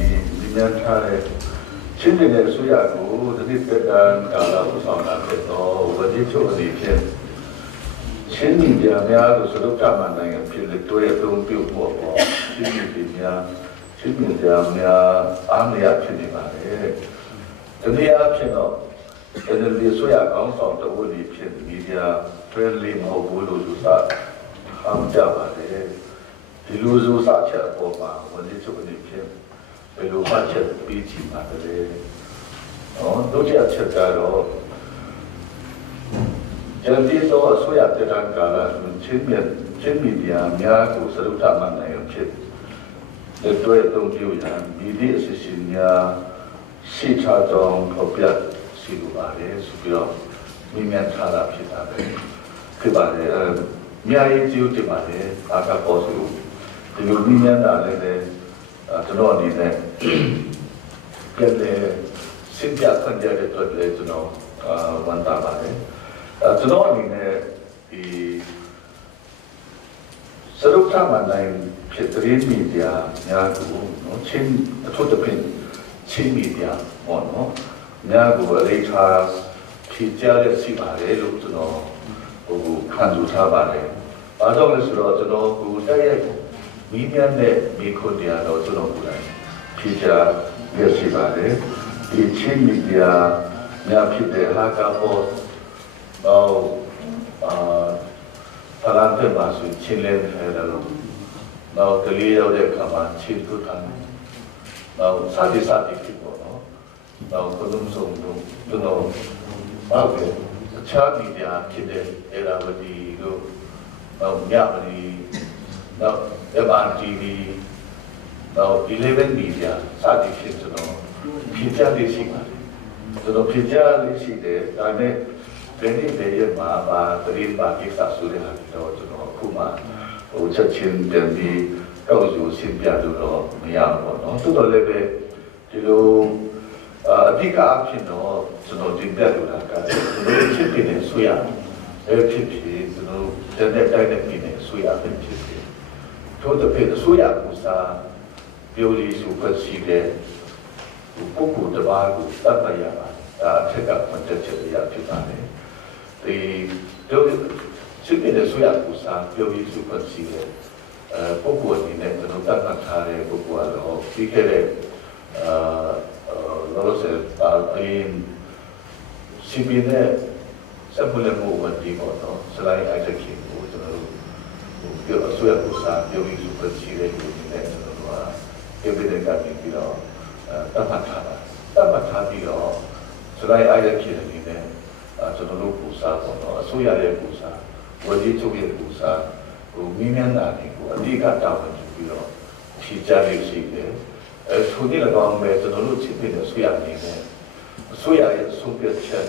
ညံထားတဲ့ချင်းပြည်နယ်အစိုးရကိုဒီနေ့ကတည်းကလာဥဆောင်လာတဲ့တော့ဝန်ကြီးချုပ်အနေဖြင့်ချင်းပြည်နယ်များလို့ဆိုတော့ကမှနိုင်ငံပြည်လေတွေ့အုံပြုတ်ဖို့ပေါ့ချင်းပြည်နယ်များအားမရဖြစ်နေပါလေတနည်းအားဖြင့်တော့ဒီဆိုရအောင်ဆောင်တော်ဝင်ဖြစ်မီဒီယာ friendly မဟုတ်ဘူးလို့ဆိုတာအားကြပါတယ်ဒီလိုဆိုတာချက်ပေါ်မှာဝန်ကြီးချုပ်အနေဖြင့်ဘယ်လိုမှချက်ပြီးချင်ပါတယ်တို့ချက်ကတော့ကျန်တဲ့တော့အစိုးရတက်တာကလည်းချင်းမီဒီယာများကိုစရုပ်ထမှန်နိုင်ဖြစ်တဲ့တွေ့အုံပြုရန်မီဒီယာအစီအစဉ်များရှိချကြောင်းဖော်ပြရှိလိုပါတယ်ဆိုပြီးတော့မြင်မြန်ထားတာဖြစ်တာပဲဖြစ်ပါတယ်အများကြီးကြည့်တင်ပါတယ်အာကပေါ်စုဒီလိုမြင်မြန်တာလည်းကျွန်တော်အနေနဲ့ပြန်လေစင်ပြခံရတဲ့အတွက်လည်းကျွန်တော်ဝန်တာပါတယ်ကျွန်တော်အနေနဲ့ဒီစ สรุปถ้ามันในเพจเรียนมีเดียงานกูเนาะชิ้นทุกเป็นชิ้นมีเดียหมดเนาะงานกูอะไรท่าพิจารณาสิบาร์เลยลูกตัวเนาะกูขันจุท่าบาร์เลยบางทีสุดแล้วตัวเนาะกูได้มีเดียเนี่ยมีคนเดียวเราตัวเนาะกูได้พิจารณาสิบาร์เลยที่ชิ้นมีเดียงานพิจารณาการโพสเราพลังเพิ่มมาสู่ชิ้นเล่นให้เราเราตะลีเราเด็กขมาชิ้นทุกทันเราสาธิตที่บอกเนาะเราคนนุ่มส่งตัวเราบ้าเกิดชาติมีเดียคิดเอราวันดีเราหยาบดีเราทีวีเรา11มีเดียสาธิตที่ตัวเราพิจารณาสิ่งนั้นตัวเราพิจารณาสิ่งเดียวแต่เนี่ยเป็นที่เดียมาตรีบากิสาสุริหันเราตัวเราคู่มาโอ้ชัดชินเป็นดีเข้าสู่สิ่งเดียวเราไม่ยากหมดเนาะตัวเราเลยเป็นที่เราที่ก็อาภิเนาะตัวเราจึงได้ดูแลกันเราคิดเป็นสุยาคิดเป็นตัวเราจะได้เป็นสุยาเป็นคิดเป็นตัวเราเป็นสุยากุศลเดี๋ยวนี้สุขสิ่งเดียวผู้กูจะบ้ากูตัดไปยังไงเชื่อกับมันจะเชื่ออย่างที่นั่นเลยที่เดี๋ยวสิ่งนี้สุยากุศลเดี๋ยวนี้สุขสิ่งเดียวผู้กูนี่เนี่ยจะต้องตั้งคำถามเลยผู้กูเราที่แค่เลยเราเสร็จไอ้สิ่งนี้เนี่ยสัมผัสมูวันที่ก่อนเนาะสลายไอ้จะคิดกูจะรู้เกี่ยวกับสุยากุศลเดี๋ยวนี้สุขสิ่งเดียวเนี่ยจะรู้ว่าเกี่ยวกับการมีที่เราตั้งคำถามที่เราสลายไอ้จะคิดอย่างนี้เนี่ยจะรู้กุศลก่อนเนาะสุยาเรียกุศลวันที่สุยากุศลกูมีเงินหนานี่กูอันนี้ก็ตามมาจุดที่เราพิจารณาสิ่งเดียวทุกที่เราต้องไปจะรู้สิ่งที่เราสุยานี่เนี่ยสุยาရဲ့สุเปียเช็ด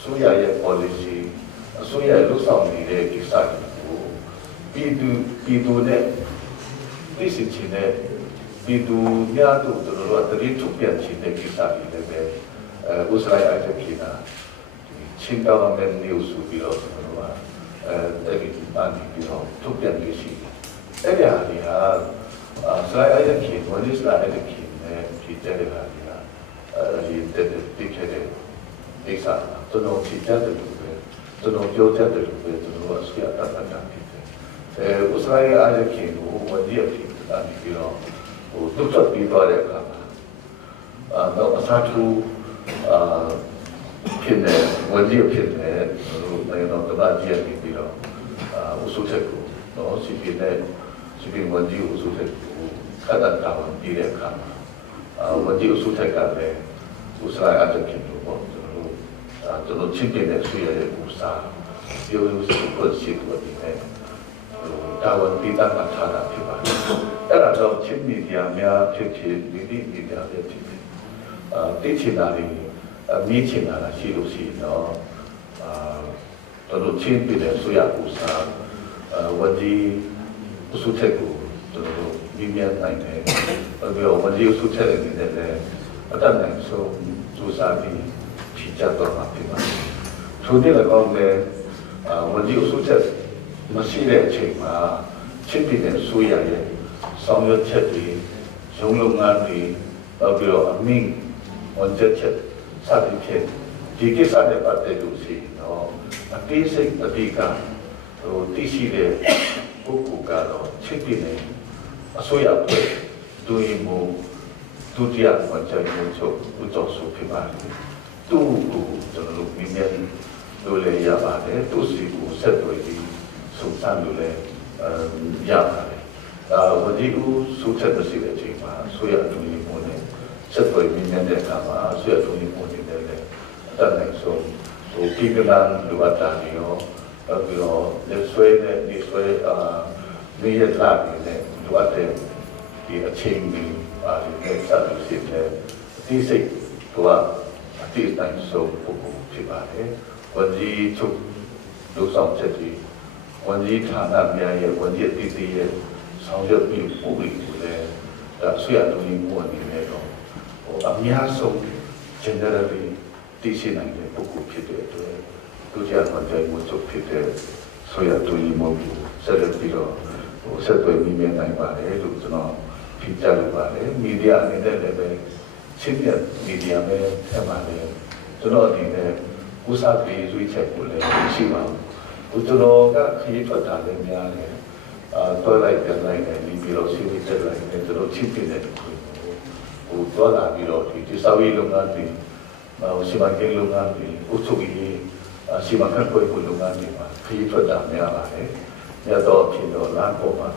สุยาရဲ့ policy สุยาลูกสาวนี่เลยกิจการกูปีดูเนี่ยที่สิ่งที่เนี่ยปีดูเนี่ยตัวเราตรีทุกอย่างที่เนี่ยกิจการนี่เลยอุตสาหกรรมที่น่ะชิงดาวมันนิวสุปีเราตัวว่าแต่กิจการนี่ปีเราทุกอย่างที่สิ่งแต่เนี่ยนี่ฮะสลายไอ้ที่วันนี้สลายไอ้ที่เนี่ยพิจารณาเนี่ยที่เด็ดที่แค่เนี่ยเอกสารตัวน้องพิจารณาตัวน้องโยธาตัวน้องสุยาตั้งแต่อุตสาหกรรมไอ้ที่วันนี้ที่อันนี้ปีเราทุกปีต่อเลยครับเราสาธุพินเนี่ยวันนี้พินเนี่ยในเราตลาดเยี่ยมปีเราอุสุเทกุเนาะสิพินเนี่ยสิพินวันนี้อุสุเทกุขนาดตามปีเลยครับวันนี้อุสุเทกันเลยอุตสาหกรรมจะพินรู้บ่จะรู้ชิ้นพินเนี่ยสุยาเนี่ยอุตสาหเดี๋ยวสุขสิ่งตัวนี้เนี่ยดาวันปีตั้งมาฐานะที่บ้านအဲ့ဒါတော့ချင်းမီဒီယာများဖြစ်ဖြစ်မိမိမီဒီယာတွေဖြစ်ဖြစ်သိချင်တာတွေမြင်ချင်တာရှိလို့ရှိရင်တော့တို့ချင်းပြည်တဲ့ဆိုရကူစားဝန်ကြီးအစုထက်ကိုတို့မြင်မြန်နိုင်တယ်ပြီးတော့ဝန်ကြီးအစုထက်တဲ့နေနဲ့လည်းအတတ်နိုင်ဆုံးစူးစမ်းပြီးဖြည့်ချတော့မှာဖြစ်ပါတယ်ထို့တဲ့ကောင်းတဲ့ဝန်ကြီးအစုထက်မရှိတဲ့အချိန်မှာချင်းပြည်တဲ့ဆိုရရဲ့ဆောင်ရွက်ချက်တွေရုံးလုပ်ငန်းတွေပြီးတော့အမင်းဝန်ချက်စသည်ဖြင့်ဒီကိစ္စနဲ့ပတ်သက်လို့ရှိတော့အသေးစိတ်အတိကသိရှိတဲ့ပုဂ္ဂိုလ်ကတော့ချင်းပြည်နယ်အစိုးရဖွဲ့ဒုရင်မူဒုတိယဝန်ချက်မှုချုပ်ဦးကျော်စုဖြစ်ပါတယ်သူ့ကိုကျွန်တော်တို့မြင်မြင်လို့လည်းရပါတယ်သူ့စီကိုဆက်သွယ်ပြီးစုံစမ်းလို့လည်းရပါတယ်วันนี้กูสุดท้ายจะสิ่งที่มาสุยาตุนิโมเนี่ยจะไปมีเงินเดือนมาสุยาตุนิโมเนี่ยเลยแต่ในส่วนที่กำลังดูอัตรานี่ก็เลี้ยงช่วยเนี่ยนี่ช่วยมีเหตุการณ์เนี่ยดูอัตราที่เชิงดีเนี่ยสัตว์สิ่งเนี่ยที่สิ่งตัวที่ในส่วนผู้ที่มาเนี่ยวันนี้ทุกดูสองเจ็ดทีวันนี้ฐานะมีอะไรวันนี้ตีဆောင်ရွက်ပြီးပို့ပြီးလည်းဆွေရတူညီမှုအနေနဲ့တော့အများဆုံး generally သိရှိနိုင်တဲ့ပုဂ္ဂိုလ်ဖြစ်တဲ့အတွက်ဒုတိယမှန်တယ်မှုချုပ်ဖြစ်တဲ့ဆွေရတူညီမှုဆက်လက်ပြီးတော့ ဆက်သွယ်မိမြင်နိုင်ပါတယ်လို့ကျွန်တော်ဖြေကြားလိုပါတယ်မီဒီယာအနေနဲ့လည်းပဲချင်းတဲ့မီဒီယာပဲဆက်ပါတယ်ကျွန်တော်အနေနဲ့ဥစားပြေးရွေးချက်ကိုလည်းရှိပါဘူးကျွန်တော်ကခရီးထွက်တာလည်းများတယ်တော်လိုက်ပြန်လိုက်တယ်ပြီးတော့စီးပွားတက်လိုက်တယ်ကျွန်တော်ချင်းပြတဲ့ခုတော်လာပြီးတော့ဒီစာဝေးလုပ်ငန်းတွေစီမံကိန်းလုပ်ငန်းတွေဥစ္စာကြီးစီမံခန့်ခွဲမှုလုပ်ငန်းတွေမှာခရီးထွက်တာများပါတယ်ရတော့ဖြစ်တော့လမ်းပေါ်မှာ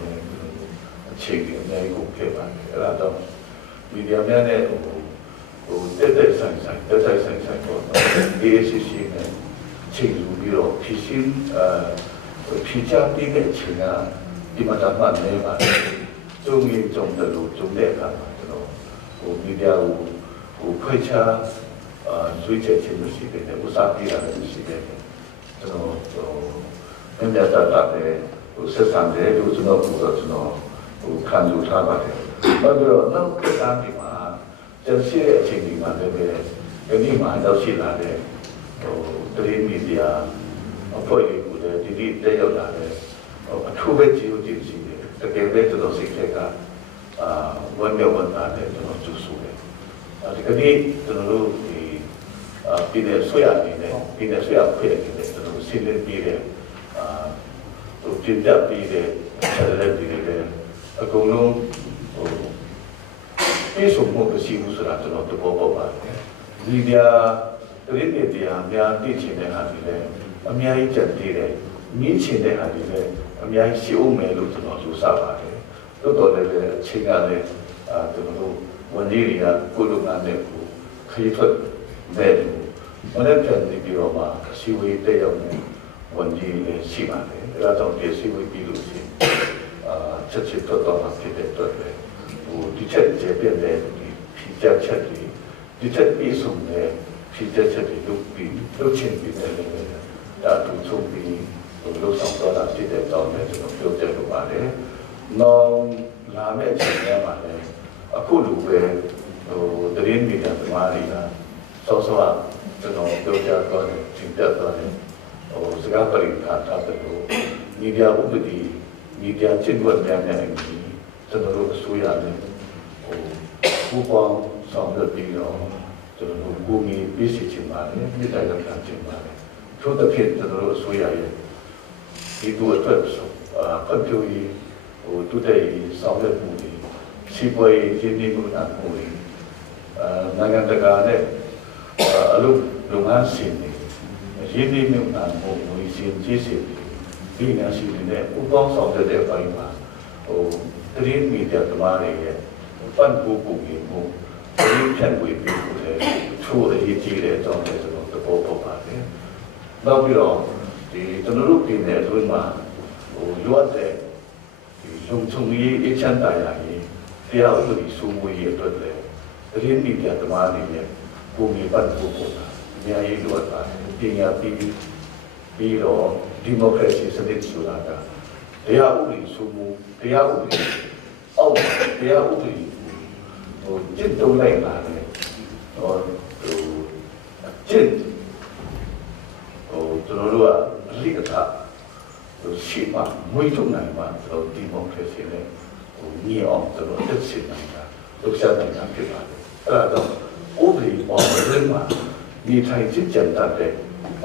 အခြေအနေအများကြီးကိုဖြစ်ပါတယ်အဲ့ဒါတော့မီဒီယာများနဲ့တက်ဆိုင်ပေါ့ DSCC နဲ့ချိန်ယူပြီးတော့ဖြည့်ချပြီးတဲ့အချိန်ကဒီမှာတော့မှနေပါတယ်ကျုံကြီးကျုံတယ်လို့ကျုံတဲ့အခါမှာကျွန်တော်မီဒီယာကိုခွဲခြားရွေးချယ်ခြင်းမရှိတဲ့ဥစားပြရတယ်ရှိတယ်ကျွန်တော်မြတ်တာတဲ့ဆက်ဆံတယ်လို့ကျွန်တော်ခံယူထားပါတယ်။ဘာလို့လဲနောက်ကစားပြီးမှာကျန်ရှိတဲ့အချိန်ဒီမှာလည်းပဲဒီမှာရောက်ရှိလာတဲ့သတင်းမီဒီယာအဖွဲ့တွေကိုလည်းဒီတက်ရောက်လာတဲ့အထူးပဲကြည့်လို့ရှိတယ်။တကယ်ပဲကျွန်တော်စိတ်ထဲကဝန်မြောက်ဝန်သားတဲ့ကျွန်တော်ကျူဆူတယ်။ဒီကနေ့ကျွန်တော်တို့ပြည်နယ်ဆွေးရနေတယ်ပြည်နယ်ဆွေးရဖွဲ့နေတယ်ကျွန်တော်စီးလင်းပြီးတယ်ပြင်ပြပြီးတဲ့ဆက်လက်ပြီးတဲ့အကုန်လုံးပြေဆုံးမှုမရှိဘူးဆိုတာကျွန်တော်သဘောပေါက်ပါတယ်။ဒီပြသတင်းတွေတရားများသိချင်တဲ့ဟာတွေလည်းအများကြီးကြက်သေးတယ်။မြင်ချင်တဲ့ဟာတွေလည်းအများကြီးရှိအောင်မယ်လို့ကျွန်တော်ယူဆပါတယ်။တော်တော်လည်းအချိန်ကလည်းကျွန်တော်တို့ဝန်ကြီးတွေကကိုလိုနာနဲ့ကိုခရီးထွက်တဲ့မနေ့ပြန်ပြီးတော့မှစီဝေးတက်ရောက်နေဝန်ကြီးလည်းရှိပါတယ်။ဒါကြောင့်ဒီစီဝေးပြီးလို့ရှိရင်ချက်ချတော့မှဖြစ်တဲ့အတွက်ဒီချက်ကျေပြည့်တဲ့ဒီဖြည့်ချက်တွေဒီချက်ပြီးဆုံးတဲ့ဖြည့်ချက်တွေလုပ်ချင်ပြီးတယ်ဒါသူချုပ်ပြီးလို့ဆောင်တော့တာဖြစ်တဲ့ကြောင့်လည်းကျွန်တော်ပြောပြလိုပါတယ်။နောက်လာမယ့်အချိန်တွေမှာလည်းအခုလိုပဲသတင်းမီဒီယာသမားတွေကစောစောကျွန်တော်ပြောပြတော့တယ်သင်ပြတော့တယ်စကားပရိသတ်တာတဲ့မီဒီယာဥပဒေမီဒီယာကျင့်ဝတ်များများကြီးကျွန်တော်တို့အစိုးရနဲ့ပူးပေါင်းဆောင်ရွက်ပြီးတော့ကျွန်တော်တို့ကိုယ်ကြီးပြည့်စုံချင်ပါတယ်မြေတိုင်လက်ခံချင်ပါတယ်ထို့တစ်ဖြစ်ကျွန်တော်တို့အစိုးရရဲ့ဒီတို့အတွက်ဖတ်ပြရေးတူတဲ့ဆောင်ရွက်မှုတွေစီးပွားရေးရင်းနှီးမှုအမှုတွေနိုင်ငံတကာနဲ့အလုပ်ငန်းရှင်တွေရင်းနှီးမှုအမှုတွေရှင်ကျေးဇူးဒီနာရှိတဲ့ဥပဒေဆောင်တဲ့ဘက်မှာသတင်းမီဒီယာသမားတွေရဲ့ပန်ပိုးပုံကြီးကိုဒီဖြန့်ဝေပြီးကိုလည်းချိုးအရေးကြီးတဲ့အကြောင်းတွေကျွန်တော်သဘောပေါက်ပါတယ်။နောက်ပြီးတော့ဒီကျွန်တော်တို့ပြည်နယ်အတွင်းမှာလိုအပ်တဲ့လုံခြုံရေးအချမ်းသာရေးတရားဥပဒေစိုးမိုးရေးအတွက်လည်းသတင်းမီဒီယာသမားတွေရဲ့ပုံကြီးပန်ပိုးပုံအများကြီးလိုအပ်ပါတယ်။ပညာပြီးတော့ဒီမိုကရေစီစနစ်ဆိုတာကတရားဥပဒေစိုးမိုးတရားဥပဒေအောက်တရားဥပဒေကျင့်သုံးလိုက်လာတယ်ကျင့်ကျွန်တော်တို့ကအလိကတာရှိမှမွေးထုတ်နိုင်မှကျွန်တော်ဒီမိုကရေစီနဲ့ညီအောင်ကျွန်တော်တက်ရှိနိုင်တာလုပ်ရှာနိုင်တာဖြစ်ပါတယ်အဲ့ဒါတော့ဥပဒေပေါ်မှာဒီထိုင်စစ်ကြံတဲ့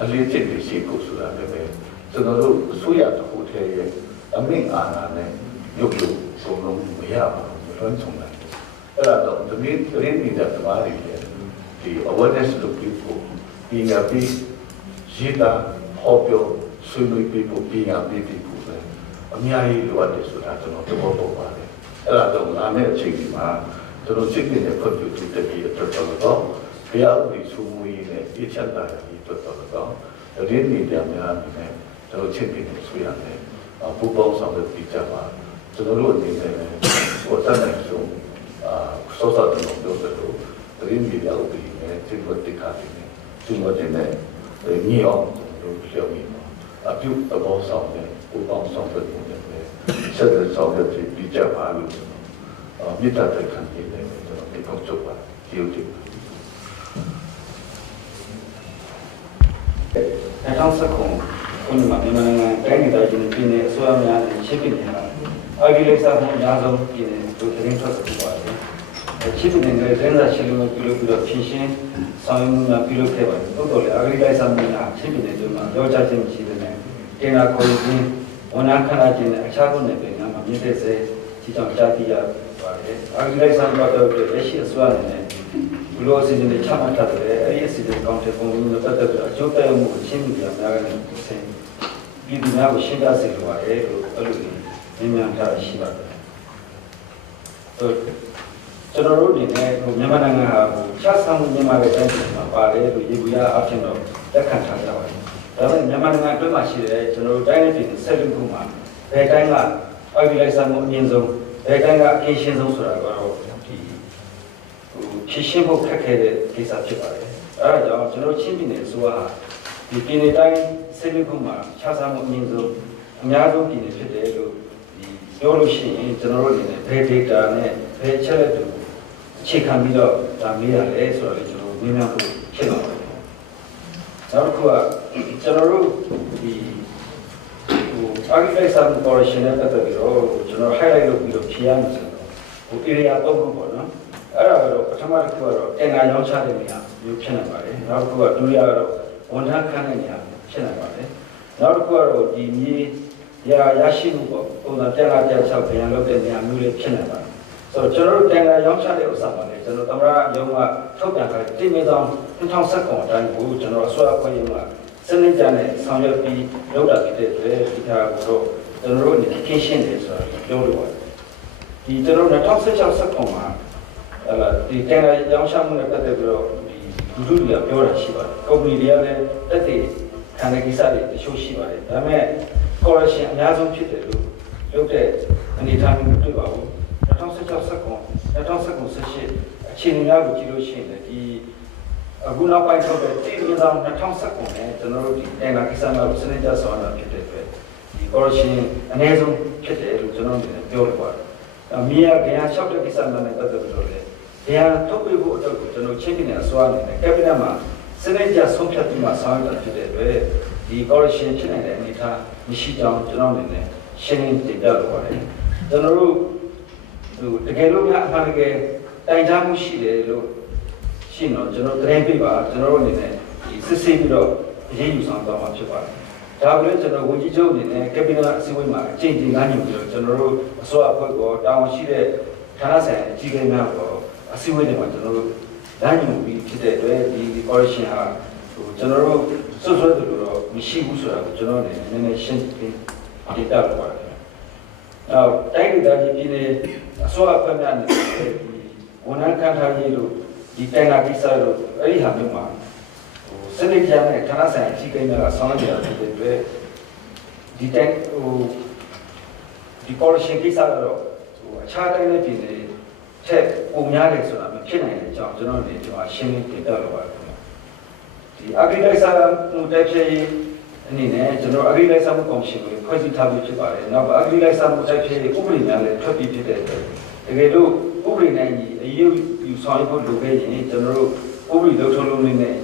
အလေးကျင့်တွေရှိကိုဆိုတာလည်းကျွန်တော်တို့အစိုးရတစ်ခုတည်းရဲ့အမိန့်အာဏာနဲ့ရုပ်လို့ဆုံးလုံးမရပါဘူးလွှမ်းခြုံနိုင်အဲ့ဒါတော့ဒီသတင်းမီဒီယာသမားတွေရဲ့ဒီ awareness လုပ်ပြီးဖို့ပညာပေးရေးတာဟောပြောဆွေးနွေးပြီးဖို့ပညာပေးပြီးဖို့ပဲအများကြီးလိုအပ်တယ်ဆိုတာကျွန်တော်သဘောပေါက်ပါတယ်အဲ့ဒါတော့လာမယ့်အချိန်ဒီမှာကျွန်တော်စိတ်နဲ့ဖွံ့ဖြိုးတိုးတက်ပြီးအတွက်တော့ဘုရားဥပဒေစိုးမိုးရေးနဲ့အချမ်းသာရေးအတွက်တော့သတင်းမီဒီယာများနဲ့ကျွန်တော်ချက်ပြီးဆွေးရတယ်ပူပေါင်းဆောင်ရွက်ပြီးကြပါကျွန်တော်တို့အနေနဲ့တတ်နိုင်ဆုံးစောစောတုန်းကပြောသလိုသတင်းမီဒီယာဥပဒေနဲ့ကျင့်ဝတ်တိခါတွေနဲ့ကျင့်ဝတ်တွေနဲ့ညီအောင်ကျွန်တော်တို့လျှောက်ပြီးအပြုအပေါ်ဆောင်တဲ့ပူပေါင်းဆောင်ရွက်မှုတွေနဲ့ဆက်လက်ဆောင်ရွက်ပြီးကြပါလို့မြေတားတဲ့ခံရတဲ့ကျွန်တော်ဒီကောက်ချုပ်ပါဒီဥတည်2019ခုနှစ်မှာမြန်မာနိုင်ငံတိုင်းဒေသကြီးပြည်နယ်အစိုးရများရှင်းပြနေတာ အဂိလိစာမှုအများဆုံးပြည်နယ်တို့သတင်းထွက်ဆိုပါတယ်ချစ်ပြည်နယ်ရဲ့သတင်းစာရှင်းလင်းပွဲပြုလုပ်ပြီးတော့ဖြည့်ရှင်းဆောင်ရွက်မှုများပြုလုပ်ခဲ့ပါတယ်တိုးတော်လည်းအဂိလိစာမှုများချစ်ပြည်နယ်တို့မှာရောချခြင်းရှိတဲ့တင်နာကိုရင်းဝန်ခံခဏခြင်းနဲ့အခြားသောနယ်ပယ်များမှာမြင့်တဲ့စေဒီကြောင့်ကြားသိရပါတယ်အဂိလိစာမှုတော့ရရှိအစွမ်းနဲ့ဘလို့အစီအစဉ်တွေချမှတ်ထားတယ်အဲ့ဒီအစီအစဉ်ကောင်းတဲ့ပုံစံမျိုးပတ်သက်ပြီးအကျိုးသက်ရောက်မှုရှင်းပြများကနေဆင်းပြည်သူများကိုရှင်းပြစေလိုပါတယ်လို့အဲ့လိုမြင်ထားရှိပါတယ်ကျွန်တော်တို့ဒီနေ့မြန်မာနိုင်ငံဟာခြားဆောင်မြန်မာရဲ့တိုင်းပြည်မှာပါတယ်လို့ရေဘူးရအဖြစ်တော့လက်ခံထားကြပါတယ်ဒါပေမဲ့မြန်မာနိုင်ငံအတွင်းမှာရှိတဲ့ကျွန်တော်တို့တိုင်းပြည်ဆက်လူခုမှာဘယ်တိုင်းကအဂိလိုက်ဆောင်မှုအမြင့်ဆုံးဘယ်တိုင်းကအင်းရှင်းဆုံးဆိုတာကတော့ဒီဖြည့်ရှင်းဖို့ခက်ခဲတဲ့ကိစ္စဖြစ်ပါတယ်အဲဒါကြောင့်ကျွန်တော်ချင်းပြည်နယ်ဆိုဟာဒီပြည်နယ်တိုင်းဆက်လူခုမှာခြားဆောင်မှုအမြင့်ဆုံးအများဆုံးပြည်နယ်ဖြစ်တယ်လို့ပြောလို့ရှိရင်ကျွန်တော်တို့အနေနဲ့ဘယ် data နဲ့ဘယ်ချက်လက်တွေအခြေခံပြီးတော့ဒါမေးရတယ်ဆိုတော့ကျွန်တော်မြင်များဖို့ဖြစ်လာပါတယ်။နောက်တစ်ခုကကျွန်တော်တို့ဒီarchitecture corporation နဲ့ပတ်သက်ပြီးတော့ကျွန်တော် highlight လုပ်ပြီးတော့ဖြေရမယ်ဆိုတော့area 3ခုပေါ့နော်။အဲ့ဒါကတော့ပထမတစ်ခုကတော့တင်ငါရောင်းချတဲ့နေရာမျိုးဖြစ်နေပါတယ်။နောက်တစ်ခုကဒုတိယကတော့ဝန်ထမ်းခန့်တဲ့နေရာဖြစ်နေပါတယ်။နောက်တစ်ခုကတော့ဒီမြေရရှိမှုပေါ့ပုံစံတက်လာတက်ချောက်ပြန်လုပ်တဲ့နေရာမျိုးလေးဖြစ်နေပါတယ်ဆိုတော့ကျွန်တော်တို့တန်ခါရောင်းချတဲ့ဥစ္စာပါလေကျွန်တော်သမရရုံးကထုတ်ပြန်ထားတဲ့တိမေဆောင်2019အတိုင်းကိုကျွန်တော်အစွမ်းအခွင့်အရေးမှာစနစ်ကျနဲ့ဆောင်ရွက်ပြီးလုပ်တာဖြစ်တဲ့အတွက်ဒီဟာကိုတော့ကျွန်တော်တို့အနေနဲ့ကင်းရှင်းတယ်ဆိုတာပြောလို့ပါတယ်ဒီကျွန်တော်2016မှာဒီတန်ခါရောင်းချမှုနဲ့ပတ်သက်ပြီးတော့ဒီလူထုတွေကပြောတာရှိပါတယ်ကုမ္ပဏီတွေကလည်းတက်တဲ့ခံတဲ့ကိစ္စတွေတချို့ရှိပါတယ်ဒါပေမဲ့correction အများဆုံးဖြစ်တယ်လို့လုပ်တဲ့အနေအထားမျိုးတွေ့ပါဘူး2016အခြေအနေများကိုကြည့်လို့ရှိရင်ဒီအခုနောက်ပိုင်းထုတ်တဲ့တည်ရအောင်2019နဲ့ကျွန်တော်တို့ဒီအင်္ဂါကိစ္စများကိုစနစ်ကျဆောင်တာဖြစ်တဲ့အတွက်ဒီ correction အနည်းဆုံးဖြစ်တယ်လို့ကျွန်တော်တို့ပြောလို့ပါတယ်။မြေယာဂရန်လျှောက်တဲ့ကိစ္စများနဲ့ပတ်သက်ပြီးတော့လေဂရန်ထုတ်ပြဖို့အတွက်ကိုကျွန်တော်ချင်းပြည်နယ်အစိုးရအနေနဲ့ cabinet မှာစနစ်ကျဆုံးဖြတ်ပြီးမှဆောင်ရွက်တာဖြစ်တဲ့အတွက်ဒီ correction ဖြစ်နေတဲ့အနေအထားမရှိကြောင်းကျွန်တော်အနေနဲ့ရှင်းလင်းတင်ပြလိုပါတယ်။ကျွန်တော်တို့တကယ်လို့များအမှန်တကယ်တိုင်ကြားမှုရှိတယ်လို့ရှိတော့ကျွန်တော်သတင်းပေးပါကျွန်တော်တို့အနေနဲ့ဒီစစ်ဆေးပြီးတော့အရေးယူဆောင်သွားမှာဖြစ်ပါတယ်။ဒါကလည်းကျွန်တော်ဝန်ကြီးချုပ်အနေနဲ့ cabinet အစည်းအဝေးမှာအကျဉ်းချင်းကားညွှန်ပြီးတော့ကျွန်တော်တို့အစိုးရအဖွဲ့ကတာဝန်ရှိတဲ့ဌာနဆိုင်အကြီးအကဲများကအစည်းအဝေးတွေမှာကျွန်တော်တို့လမ်းညွှန်ပြီးဖြစ်တဲ့အတွက်ဒီ correction ဟာကျွန်တော်တို့စွတ်စွဲတယ်လို့တော့မရှိဘူးဆိုတာကိုကျွန်တော်အနေနဲ့နည်းနည်းရှင်းပြပြတော့ပါတယ်။နောက်တိုင်းဒေသကြီးပြည်နယ်အစိုးရအဖွဲ့များနဲ့ဝန်ထမ်းခန့်ထားရေးလို့ဒီတိုင်လာကိစ္စလို့အဲ့ဒီဟာမျိုးမှာစနစ်ကျနဲ့ဌာနဆိုင်အကြီးအကဲများကဆောင်ရွက်ရတဲ့အတွက်ဒီတိုင်ဒီ correction ကိစ္စတော့အခြားတိုင်းနဲ့ပြည်နယ်ထက်ပုံများတယ်ဆိုတာမဖြစ်နိုင်တဲ့အကြောင်းကျွန်တော်တို့ဒီမှာရှင်းလင်းပြပြလိုပါတယ်။ဒီ agriculture တိုက်ဖြည့်အနေနဲ့ကျွန်တော် agriculture ကော်မရှင်ကိုဖွဲ့စည်းထားပြီးဖြစ်ပါတယ်။နောက် agriculture တိုက်ဖြည့်ဥပဒေများလည်းထွက်ပြီးဖြစ်တဲ့အတွက်တကယ်လို့ဥပဒေနဲ့ညီအရေးယူဆောင်ရွက်ဖို့လိုခဲ့ရင်ကျွန်တော်တို့ဥပဒေလုပ်ထုံးလုပ်နည်းနဲ့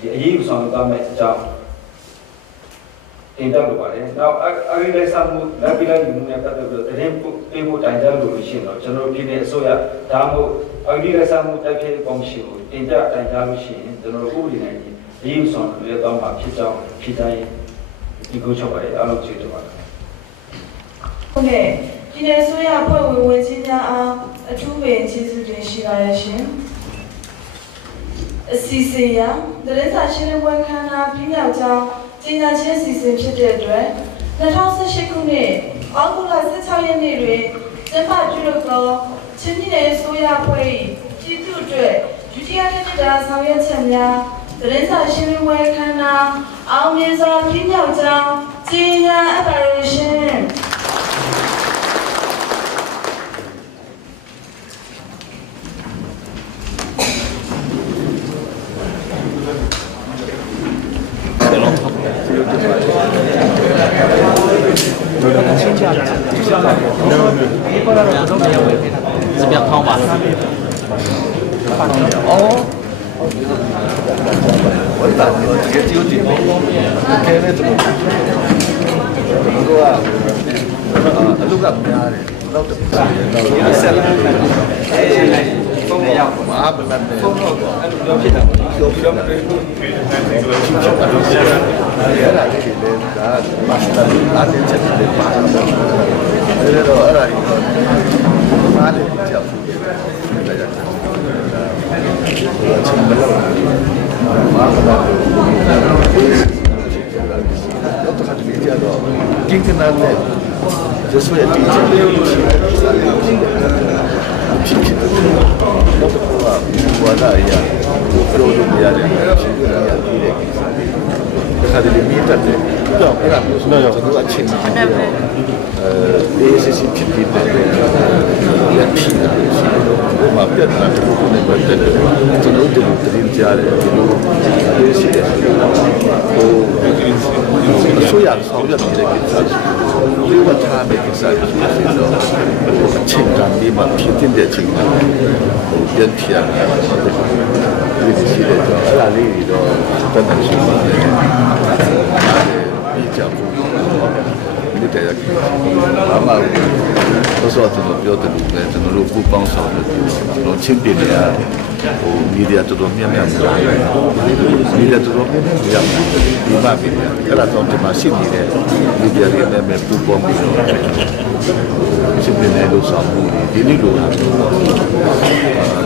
ဒီအရေးယူဆောင်ရွက်သွားမယ့်အကြောင်းတင်ပြလိုပါတယ်။နောက် agriculture လက်ပြလိုက်မှုနဲ့ပတ်သက်ပြီးသတင်းပေးဖို့တိုင်ကြားလို့ရှိရင်တော့ကျွန်တော်ပြည်နယ်အစိုးရဒါမှမဟုတ် agriculture တိုက်ဖြည့်ကော်မရှင်ကိုတင်ပြတိုင်ကြားလို့ရှိရင်ကျွန်တော်တို့ဥပဒေနဲ့ညီအရေးယူဆောင်ရွက်သွားမှာဖြစ်ကြောင်းဖြစ်တိုင်းဒီကိုချုပ်ပါတယ်အားလုံးကျေးဇူးပါတယ်။ ဟုတ်ကဲ့ပြည်နယ်ဆိုရအဖွဲ့ဝင်ဝင်ချင်းများအားအထူးပင်ကျေးဇူးတင်ရှိပါရရှင်အစီအစဉ်ရသတင်းစာရှင်းလင်းပွဲခမ်းနားပြီးမြောက်ကြောင်းကြေညာခြင်းအစီအစဉ်ဖြစ်တဲ့အတွက်2018ခုနှစ်အောက်တိုဘာ16ရက်နေ့တွင်ကျင်းပပြုလုပ်သောချင်းပြည်နယ်ဆိုရအဖွဲ့၏ပြည်သူ့အတွက်ဒုတိယနှစ်တာဆောင်ရွက်ချက်များသတင်းစာရှင်းလင်းပွဲခမ်းနားအောင်မြင်စွာပြီးမြောက်ကြောင်းကြေညာအပ်ပါရရှင်这边汤吧。哦。我打的直接就几包，开那种。那个啊，路ကများတယ်တော့တော့ဆက်လာမာဘလန်နဲ့ပြောဖြစ်တာပြောပြီးတော့အဲ့ဒါလေးတွေလည်းဒါမတ်တာလာတဲ့ချက်တွေပါတော့အဲ့တော့အဲ့ဒါကြီးမားတယ်ကြောက်တယ်ဒါကြောင့်ချက်မလို့မာဘလန်တော့တခါတည်းကြတော့กินกันนั่นแหละจะสวยดีจังเลยတော့ဘာသာရပရိုဒူရတဲ့ချင်းတွေရပြီးတဲ့ကိစ္စတွေခါတည်းမြင့်တက်တယ်တော့အဲ့ဒါမျိုးဆိုတော့ကျွန်တော်အချင်းချင်းACC ဖြစ်ပြီးတဲ့လက်ဖြီးတာဒီမှာပြတ်တာတခုနဲ့ပတ်သက်တယ်ကျွန်တော်တို့တင်ကြတယ်ဒီလိုလေးရှိတယ်ဟိုအစိုးရဆောင်ရွက်နေတဲ့ကိစ္စတွေဒီမှာထားတဲ့ကိစ္စတွေဖြစ်တော့အချင်းတန်ဒီမှာဖြစ်တဲ့ချိန်မှာပြန်ဖြတ်ရတယ်ဒီရှိတဲ့ကြောင့်အဲ့ဒါလေးတွေတော့တတ်တယ်ရှိပါတယ်ဒီကြောင့်ဒီတဲ့ဘာမှလို့ဆိုတော့ပြောတယ်လို့ပဲကျွန်တော်တို့ပူပေါင်းဆောင်လို့တော့ချင်းပြနေရတယ်ဟိုမီဒီယာတော်တော်များများလာတယ်မီဒီယာတော်တော်များများဒီမှာပြည်အဲ့ဒါတော့ဒီမှာရှိနေတဲ့မီဒီယာတွေနဲ့ပူပေါင်းပြီးတော့ချင်းပြနေလို့ဆောင်မှုဒီနေ့လို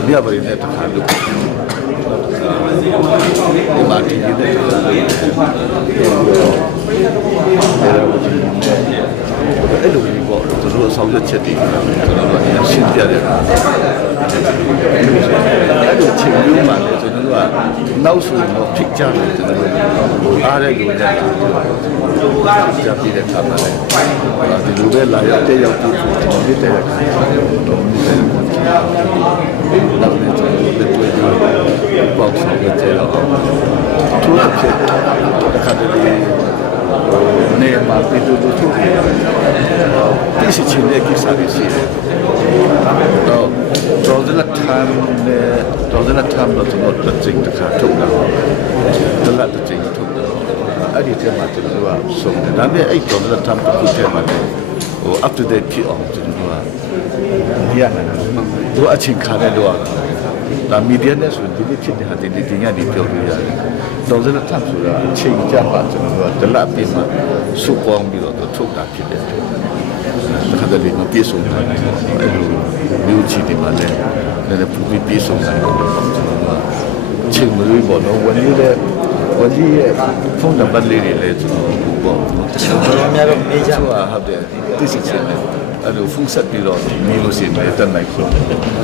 မြတ်ပရိနဲ့တခါလို့ဒီမှာဒီနေ့အဲ့လိုမျိုးပေါ့သူတို့ဆောင်ရွက်ချက်တွေကျွန်တော်တို့ရှင်းပြတယ်အဲ့လိုချိန်မျိုးမှလည်းကျွန်တော်တို့ကနောက်ဆိုတော့ဖြစ်ကြတယ်ကျွန်တော်တို့အားရယူနေတာကြာပြည့်တဲ့ခါမှာလည်းဒီလိုပဲလာရောက်တဲ့ရောက်ပြီးကျွန်တော်ဖြစ်တဲ့ခါတော့နောက်နေ့ကျွန်တော်တို့တွေ့ပြီးပေါ့ဆောင်ရွက်ကြတော့သူ့ဖြစ်တဲ့ခါတည်းနေမှာပြည်သူတို့ထုတ်တယ်ဒီစီချင်းတဲ့ကိစ္စတွေရှိတယ်တော့တော်တဲ့ထမ်းနဲ့တော်တဲ့ထမ်းတော့ကျွန်တော်တက်ကျင်းတခါထုတ်တာတလက်တက်ကျင်းထုတ်တယ်အဲ့ဒီထဲမှာကျွန်တော်ကဆုံးတယ်ဒါပေမဲ့အဲ့တော်တဲ့ထမ်းတစ်ခုထဲမှာလည်းဟို up to date ဖြစ်အောင်ကျွန်တော်ကရရတယ်တို့အချင်းခါတဲ့တော့ဒါမီဒီယာနဲ့ဆိုဒီနေ့ဖြစ်တဲ့ဟာဒီညနေပြောလို့ရတယ်တော်စရထပ်ဆိုတာအချိန်ကြာပါကျွန်တော်တို့ကဒလပြင်းမှာစုပေါင်းပြီးတော့ထုတ်တာဖြစ်တယ်။ဒါကလည်းမပြေဆုံးနိုင်ဘူး။အဲ့လိုမျိုးချီတယ်မှာလည်းလည်းပူပြီးပြေဆုံးနိုင်တယ်ကျွန်တော်ကချိန်မလို့ပေါ့နော်ဝန်ကြီးရဲ့ဖုန်းနံပါတ်လေးတွေလည်းကျွန်တော်ပေါ့ကျွန်တော်များတော့မေးကြပါဟုတ်တယ်သိစိတ်ချင်းတယ်အဲ့လိုဖုန်းဆက်ပြီးတော့နေလို့ရှိရင်လည်းတက်နိုင်ဆို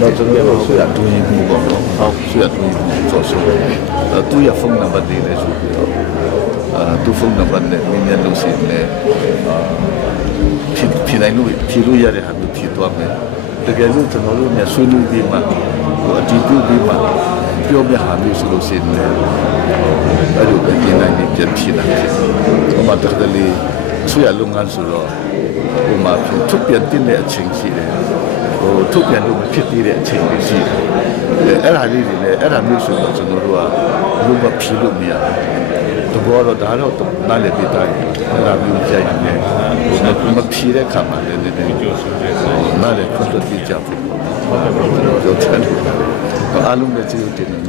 တော့ကျွန်တော်တို့ဆွေရတူရင်ဘူးပေါ့နော်ဟုတ်ဆွေရတူရင်ဆိုသူရဖုန်းနံပါတ်လေးလည်းဆိုပြီးတော့သူဖုန်းနံပါတ်နဲ့မြင်လို့ရှိရင်လည်းဖြစ်နိုင်လို့ဖြေလို့ရတဲ့ဟာမျိုးဖြေသွားမယ်တကယ်လို့ကျွန်တော်တို့များဆွေးနွေးပြီးမှအတီးပြုတ်ပြီးမှပြောပြဟာမျိုးဆိုလို့ရှိရင်လည်းအဲ့လိုပဲပြင်နိုင်နေပြန်ဖြစ်လာတယ်ဟိုမှာတကယ်လေးဆွေရလုပ်ငန်းဆိုတော့ဟိုမှာထုတ်ပြန်တဲ့အချိန်ရှိတယ်ဟိုထုတ်ပြန်လို့မဖြစ်သေးတဲ့အချိန်တွေရှိတယ်အဲ့ဒါလေးတွေလည်းအဲ့ဒါမျိုးဆိုတော့ကျွန်တော်တို့ကလုံးဝဖြေလို့မရဘူးတဘောတော့ဒါတော့နားလည်ပြီးတိုင်းအဲ့ဒါမျိုးကြိုက်တယ်ဟိုမဖြေတဲ့ခါမှာလည်းနည်းနည်းနားလည်ခွင့်တော့ကြည့်ကြဖို့ပြောချင်တယ်အားလုံးလည်းကျေးဇူးတင်တယ်